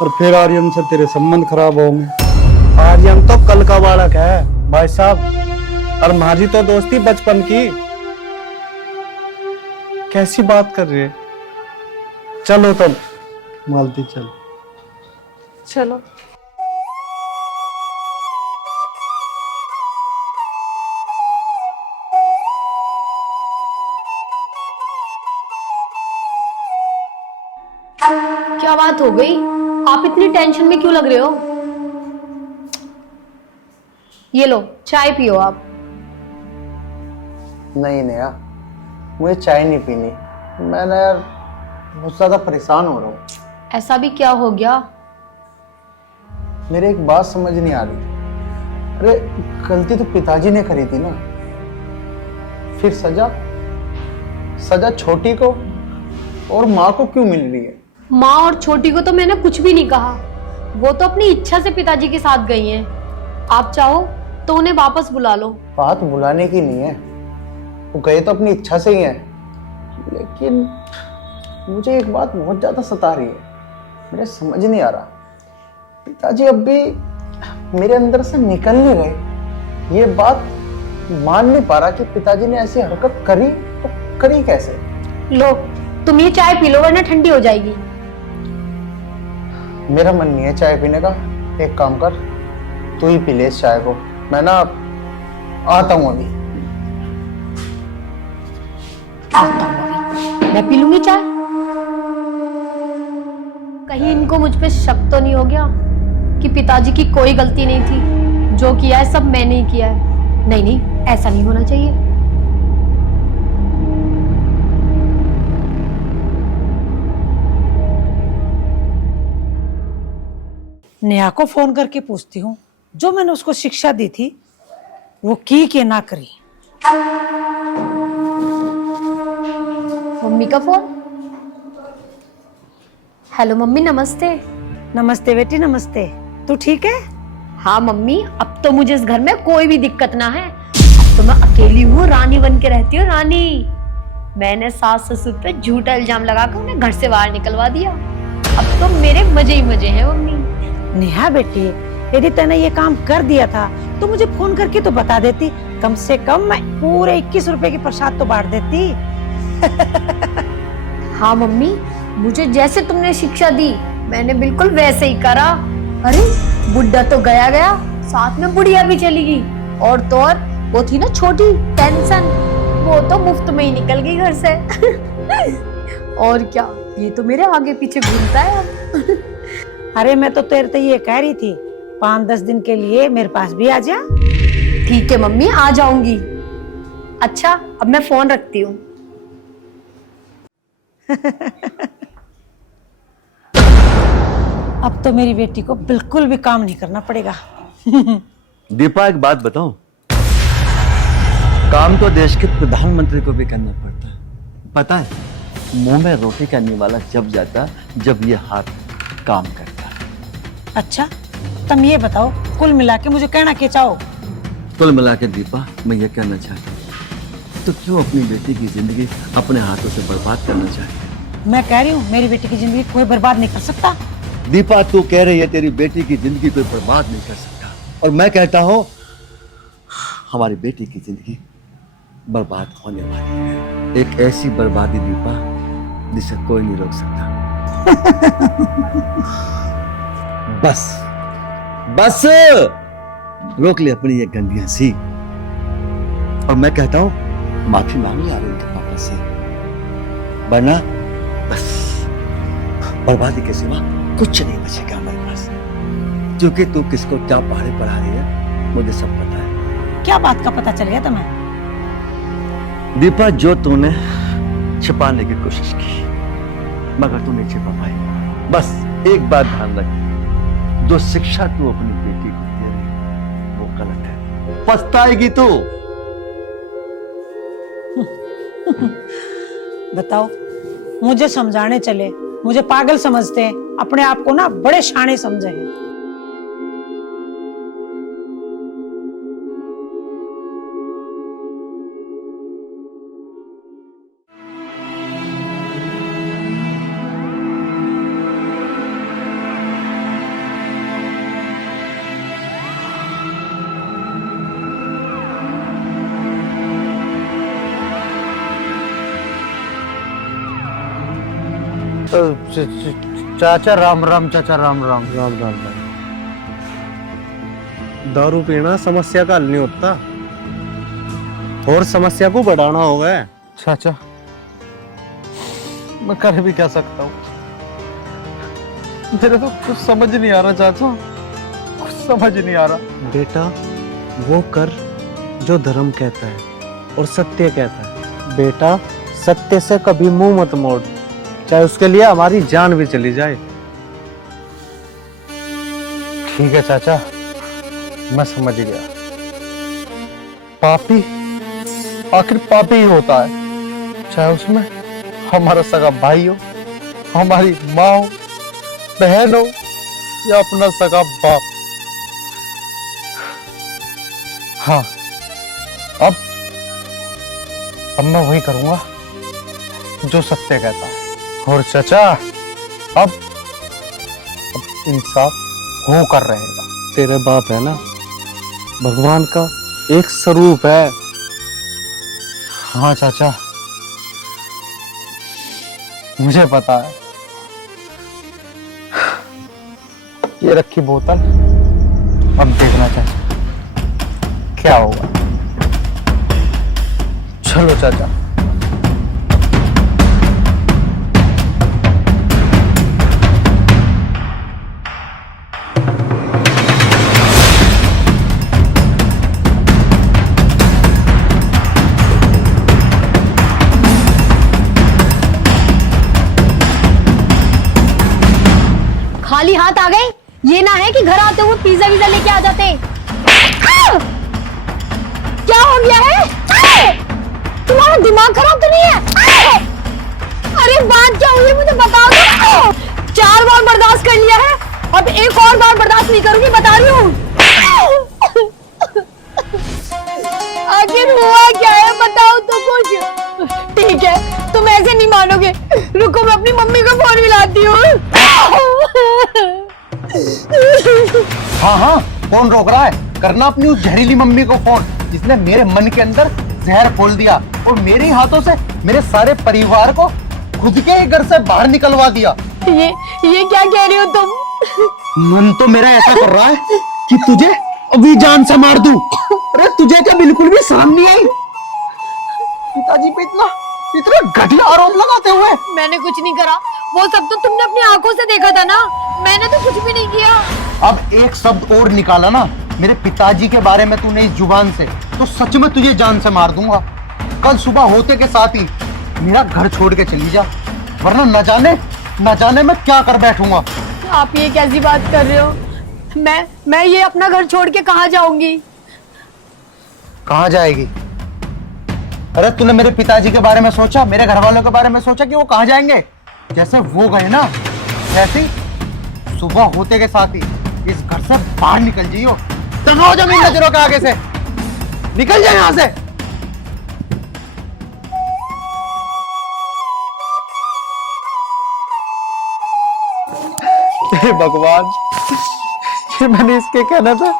और फिर आर्यन से तेरे संबंध खराब होंगे। आर्यन तो कल का बालक है भाई साहब, और हमारी तो दोस्ती बचपन की। कैसी बात कर रही है? चलो तब। मालती चल। चलो। क्या बात हो गई? आप इतनी टेंशन में क्यों लग रहे हो? ये लो चाय पियो आप। नहीं नया, मुझे चाय नहीं पीनी। मैं ना यार बहुत ज्यादा परेशान हो रहा हूँ। ऐसा भी क्या हो गया? मेरे एक बात समझ नहीं आ रही। अरे गलती तो पिताजी ने करी थी ना, फिर सजा छोटी को और माँ को क्यों मिल रही है? माँ और छोटी को तो मैंने कुछ भी नहीं कहा, वो तो अपनी इच्छा से पिताजी के साथ गई हैं। आप चाहो तो उन्हें वापस बुला लो। बात बुलाने की नहीं है, वो गए तो अपनी इच्छा से ही है, लेकिन मुझे एक बात बहुत ज्यादा सता रही है। मुझे समझ नहीं आ रहा, पिताजी अब भी मेरे अंदर से निकल नहीं रहे। ये बात मान नहीं पा रहा कि पिताजी ने ऐसी हरकत करी तो करी कैसे। लो तुम ये चाय पी लो वरना ठंडी हो जाएगी। मेरा मन नहीं है चाय पीने का। एक काम कर, तू ही पी ले इस चाय को। मैं ना आता हूँ अभी। मैं पी लूंगी चाय। कहीं इनको मुझ पे शक तो नहीं हो गया कि पिताजी की कोई गलती नहीं थी, जो किया है सब मैंने ही किया है। नहीं नहीं, ऐसा नहीं होना चाहिए। नेहा को फोन करके पूछती हूँ, जो मैंने उसको शिक्षा दी थी वो की के ना करी। मम्मी का फोन। हेलो मम्मी, नमस्ते। नमस्ते बेटी, नमस्ते। तू ठीक है? हाँ मम्मी, अब तो मुझे इस घर में कोई भी दिक्कत ना है। अब तो मैं अकेली हूँ, रानी बन के रहती हूँ, रानी। मैंने सास ससुर पे झूठा इल्जाम लगाकर उन्हें घर से बाहर निकलवा दिया। अब तो मेरे मजे ही मजे हैं मम्मी। नेहा बेटी, यदि तूने ये काम कर दिया था तो मुझे फोन करके तो बता देती। कम से कम मैं पूरे 21 रुपए की प्रसाद तो बांट देती। हाँ मम्मी, मुझे जैसे तुमने शिक्षा दी मैंने बिल्कुल वैसे ही करा। अरे बुढ़ा तो गया गया, साथ में बुढ़िया भी चली गई। और तो और वो थी ना छोटी टेंशन, वो तो मुफ्त में ही निकल गई घर से। और क्या, ये तो मेरे आगे पीछे घूमता है अब। अरे मैं तो तेरे से ये कह रही थी, 5-10 दिन के लिए मेरे पास भी आ जा। ठीक है मम्मी, आ जाऊंगी। अच्छा अब मैं फोन रखती हूँ। अब तो मेरी बेटी को बिल्कुल भी काम नहीं करना पड़ेगा। दीपा एक बात बताऊं, काम तो देश के प्रधानमंत्री को भी करना पड़ता है। पता है, मुंह में रोटी का निवाला जब जाता जब ये हाथ काम करता। अच्छा तुम ये बताओ, कुल मिला के मुझे कहना क्या चाहो? कुल मिला के दीपा मैं ये कहना चाहता हूँ, तो क्यों अपनी बेटी की जिंदगी अपने हाथों से बर्बाद करना चाहती? मैं कह रही हूँ मेरी बेटी की जिंदगी कोई बर्बाद नहीं कर सकता। दीपा तू कह रही है तेरी बेटी की जिंदगी कोई बर्बाद नहीं कर सकता, और मैं कहता हूँ हमारी बेटी की जिंदगी बर्बाद होने वाली है। एक ऐसी बर्बादी दीपा जिसे कोई नहीं रोक सकता। बस बस रोक ले अपनी ये गंदी हंसी। और मैं कहता हूं माफी मांग ले आरोही के पापा से, वरना बस बर्बादी के सिवा कुछ नहीं बचेगा हमारे पास। क्योंकि तू किसको क्या पहाड़े पढ़ा रही है मुझे सब पता है। क्या बात का पता चल गया तुम्हें? दीपा, जो तूने छिपाने की कोशिश की मगर तू नहीं छिपा पाई। बस एक बात ध्यान रख, जो शिक्षा तू अपनी बेटी को दे रही वो गलत है, पछताएगी तू। बताओ, मुझे समझाने चले, मुझे पागल समझते हैं, अपने आप को ना बड़े शाणे समझे हैं। चाचा राम राम, चाचा राम राम। राम राम राम। दारू पीना समस्या का हल नहीं होता, और समस्या को बढ़ाना होगा। चाचा मैं कर भी क्या सकता हूँ, मेरे तो कुछ समझ नहीं आ रहा चाचा, कुछ समझ नहीं आ रहा। बेटा वो कर जो धर्म कहता है और सत्य कहता है। बेटा सत्य से कभी मुंह मत मोड़, चाहे उसके लिए हमारी जान भी चली जाए। ठीक है चाचा, मैं समझ गया। पापी आखिर पापी ही होता है, चाहे उसमें हमारा सगा भाई हो, हमारी माँ हो, बहन हो या अपना सगा बाप। हाँ, अब मैं वही करूंगा जो सत्य कहता है। और चाचा अब इंसाफ हो कर रहेगा। तेरे बाप है ना, भगवान का एक स्वरूप है। हाँ चाचा, मुझे पता है। ये रखी बोतल, अब देखना चाचा क्या होगा। चलो चाचा। खाली हाथ आ गए, ये ना है कि घर आते हुए पिज्जा विज़ा लेके आ जाते। क्या हो गया है? तुम्हारा दिमाग खराब तो नहीं है? अरे बात क्या हुई है मुझे बता दो। 4 बार बर्दाश्त कर लिया है, अब एक और बार बर्दाश्त नहीं करूंगी, बता रही हूँ। आखिर हुआ क्या है बताओ तो कुछ। ठीक है, तुम ऐसे नहीं मानोगे, रुको मैं अपनी मम्मी को फोन मिलाती हूँ। हाँ हाँ, कौन रोक रहा है? करना अपनी उस जहरीली मम्मी को फोन, जिसने मेरे मन के अंदर जहर खोल दिया और मेरे ही हाथों से मेरे सारे परिवार को खुद के ही घर से बाहर निकलवा दिया। ये क्या कह रही हो तुम? मन तो मेरा ऐसा कर रहा है कि तुझे अभी जान से मार दूं। अरे तुझे क्या बिल्कुल भी शर्म नहीं आई पिताजी पे इतना घटिया आरोप लगाते हुए? मैंने कुछ नहीं करा, वो सब तो तुमने अपनी आंखों से देखा था ना, मैंने तो कुछ भी नहीं किया। अब एक शब्द और निकाला ना मेरे पिताजी के बारे में तूने इस जुबान से, तो सच में तुझे जान से मार दूंगा। कल सुबह होते के साथ ही मेरा घर छोड़ के चली जा, वरना न जाने मैं क्या कर बैठूंगा। आप ये कैसी बात कर रहे हो? मैं ये अपना घर छोड़ के कहाँ जाऊंगी? कहाँ जाएगी? अरे तूने मेरे पिताजी के बारे में सोचा, मेरे घर वालों के बारे में सोचा कि वो कहाँ जाएंगे? जैसे वो गए ना, ऐसे सुबह होते के साथ ही इस घर से बाहर निकल जाइयो। तनाव जमीन नजरों के आगे से निकल जाए यहाँ से। हे भगवान, ये मैंने इसके कहने पे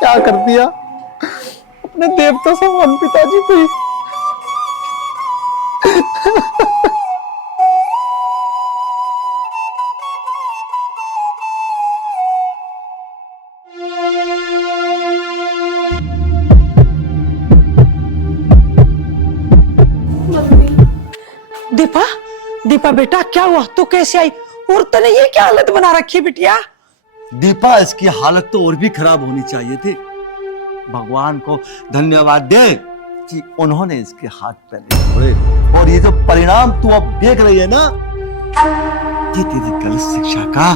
क्या कर दिया? अपने देवता समान पिताजी पे दीपा, दीपा बेटा क्या हुआ? तू कैसे आई? और तने ये क्या हालत बना रखी है बिटिया? दीपा, इसकी हालत तो और भी खराब होनी चाहिए थी। भगवान को धन्यवाद दे कि उन्होंने इसके हाथ पैर छोड़े। और ये जो परिणाम तू अब देख रही है ना, ये तेरी गलत शिक्षा का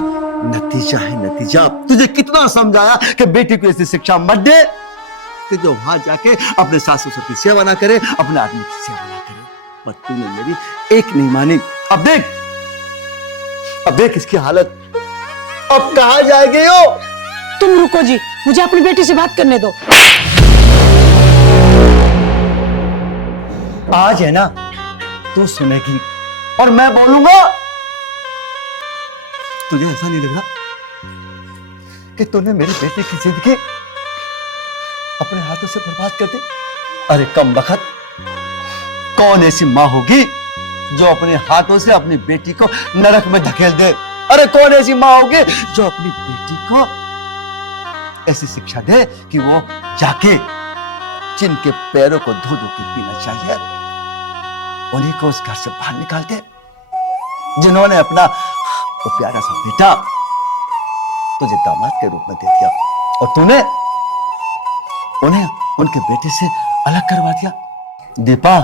नतीजा है। नतीजा तुझे कितना समझाया कि बेटी को ऐसी शिक्षा मत दे कि जो वहां जाके अपने सास ससुर की सेवा ना करे, अपने आदमी की सेवा ना करे। पर तूने मेरी एक नहीं मानी। अब देख इसकी हालत। अब कहां जाएगी हो? तुम रुको जी, मुझे अपनी बेटी से बात करने दो। आज है ना तू सुनेगी और मैं बोलूंगा। तुझे ऐसा नहीं लग रहा कि तूने मेरी बेटी की जिंदगी अपने हाथों से बर्बाद कर दी? अरे कम बखत, कौन ऐसी माँ होगी जो अपने हाथों से अपनी बेटी को नरक में धकेल दे? अरे कौन ऐसी माँ होगी जो अपनी बेटी को ऐसी शिक्षा दे कि वो जाके जिनके पैरों को धो धो के पीना चाहिए, उन्हीं को उस घर से बाहर निकाल दे, जिन्होंने अपना वो प्यारा सा बेटा तुझे दामाद के रूप में दे दिया और तूने उन्हें उनके बेटे से अलग करवा दिया। दीपा,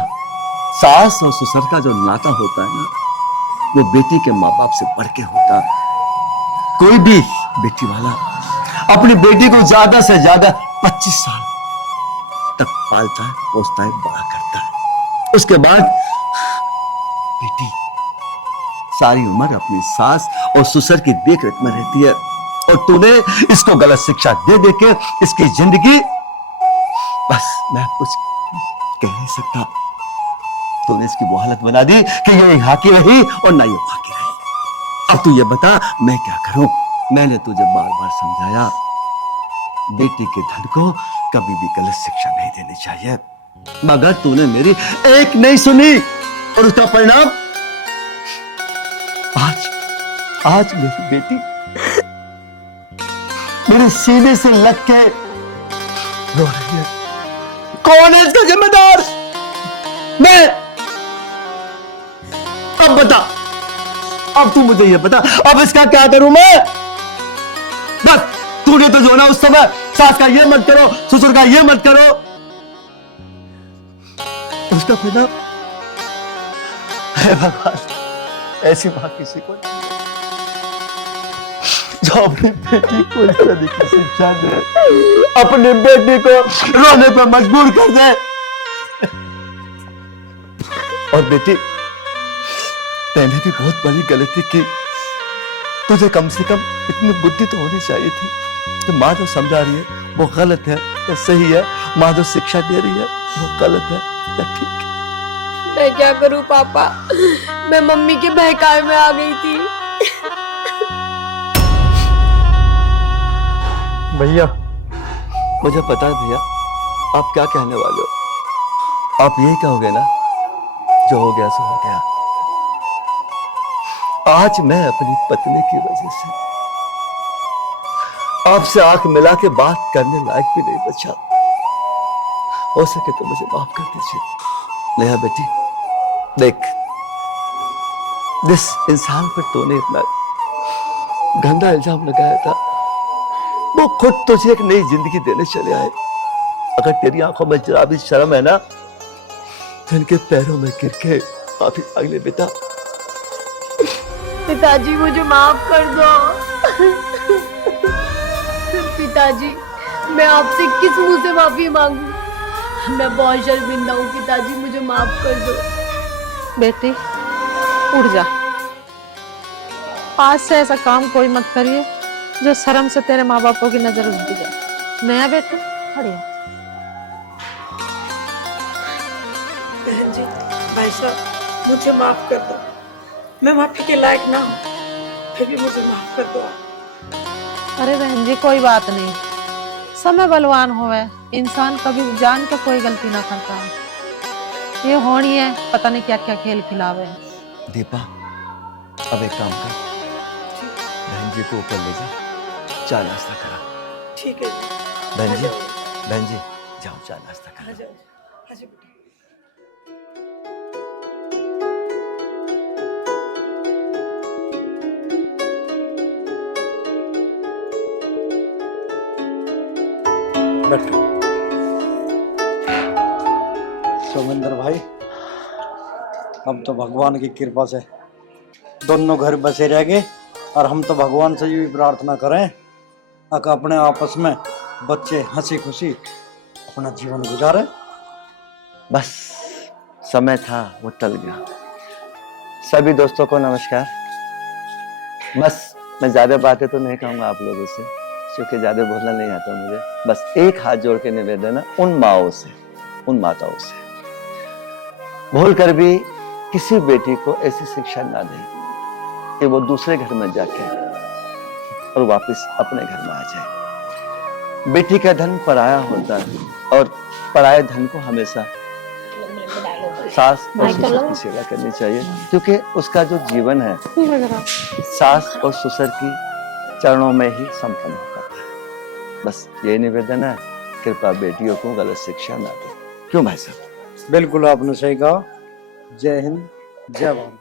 सास और ससुर का जो नाता होता है ना, वो बेटी के माँ बाप से बढ़ के होता है। कोई भी बेटी वाला अपनी बेटी को ज्यादा से ज्यादा 25 साल तक पालता है, पोसता है, बड़ा करता है। उसके बाद बेटी सारी उम्र अपनी सास और ससुर की देखरेख में रहती है। और तूने इसको गलत शिक्षा दे दे के इसकी जिंदगी, बस मैं कुछ कह नहीं सकता, तूने इसकी वो हालत बना दी कि ये यहाँ की रही और ना ये वहां की रही। अब तू ये बता मैं क्या करूं? मैंने तुझे बार बार समझाया, बेटी के धन को कभी भी गलत शिक्षा नहीं देनी चाहिए, मगर तूने मेरी एक नहीं सुनी और उसका परिणाम आज मेरी बेटी मेरे सीने से लग के रो रही है। कौन है इसका जिम्मेदार? मैं। अब बता, अब तू मुझे ये बता, अब इसका क्या करूं मैं? बस तूने तो जो ना उस समय सास का ये मत करो, ससुर का ये मत करो, उसका परिणाम है भगवान, ऐसी मां किसी को नहीं जो अपनी बेटी को इस तरह की शिक्षा दे, अपनी बेटी को रोने पर मजबूर कर दे। और बेटी, मैंने भी बहुत बड़ी गलती की। तुझे कम से कम इतनी बुद्धि तो होनी चाहिए थी कि माँ जो समझा रही है वो गलत है या सही है, माँ जो शिक्षा दे रही है वो गलत है या ठीक है। मैं क्या करूं पापा, मैं मम्मी के बहकावे में आ गई थी। भैया, मुझे पता है भैया आप क्या कहने वाले हो। आप यही कहोगे ना, जो हो गया सो हो गया। आज मैं अपनी पत्नी की वजह से आपसे आंख मिला के बात करने लायक भी नहीं बचा। हो सके तो मुझे माफ कर दीजिए। नेहा बेटी, देख, जिस इंसान पर तूने इतना गंदा इल्जाम लगाया था, वो खुद तुझे एक नई जिंदगी देने चले आए। अगर तेरी आंखों में जरा भी शर्म है ना, तो इनके पैरों में गिर के माफी मांग ले बेटा। पिताजी मुझे माफ कर दो। पिताजी, मैं आपसे किस मुंह से माफी मांगू? मैं बहुत शर्मिंदा हूँ पिताजी, मुझे माफ कर दो। बेटी उठ जा, आज से ऐसा काम कोई मत करिए जो शर्म से तेरे माँ बापों की नजर उठ जाए। नया बेटी खड़ी है। बहन जी, भाई साहब, मुझे माफ कर दो। मैं माफी के लायक ना हूँ, फिर भी मुझे माफ कर दो। अरे बहन जी, कोई बात नहीं, समय बलवान होवे, इंसान कभी जान के कोई गलती ना करता है। ये होनी है, पता नहीं क्या क्या खेल खिलावे। दीपा अब एक काम कर, बहन जी को ऊपर ले जा, चाय नाश्ता करा। ठीक है बहन जी जाओ चाय नाश्ता करा। बैठो। सोमेंद्र भाई, अब तो भगवान की कृपा से दोनों घर बसे रह गए, और हम तो भगवान से ये भी प्रार्थना करें कि अपने आपस में बच्चे हंसी खुशी अपना जीवन गुजारे। बस समय था वो टल गया। सभी दोस्तों को नमस्कार। बस मैं ज्यादा बातें तो नहीं कहूंगा आप लोगों से, क्योंकि ज्यादा बोलना नहीं आता मुझे। बस एक हाथ जोड़ के निवेदन है उन माओं से, उन माताओं से, भूल कर भी किसी बेटी को ऐसी शिक्षा ना दे कि वो दूसरे घर में जाके और वापस अपने घर में आ जाए। बेटी का धन पराया होता है, और पराये धन को हमेशा सास और ससुर की सेवा करनी चाहिए, क्योंकि उसका जो जीवन है सास और ससुर की चरणों में ही संपन्न होता है। बस ये निवेदन है, कृपया बेटियों को गलत शिक्षा ना दे। क्यों भाई साहब? बिल्कुल आपने सही कहा। जय हिंद, जय भारत।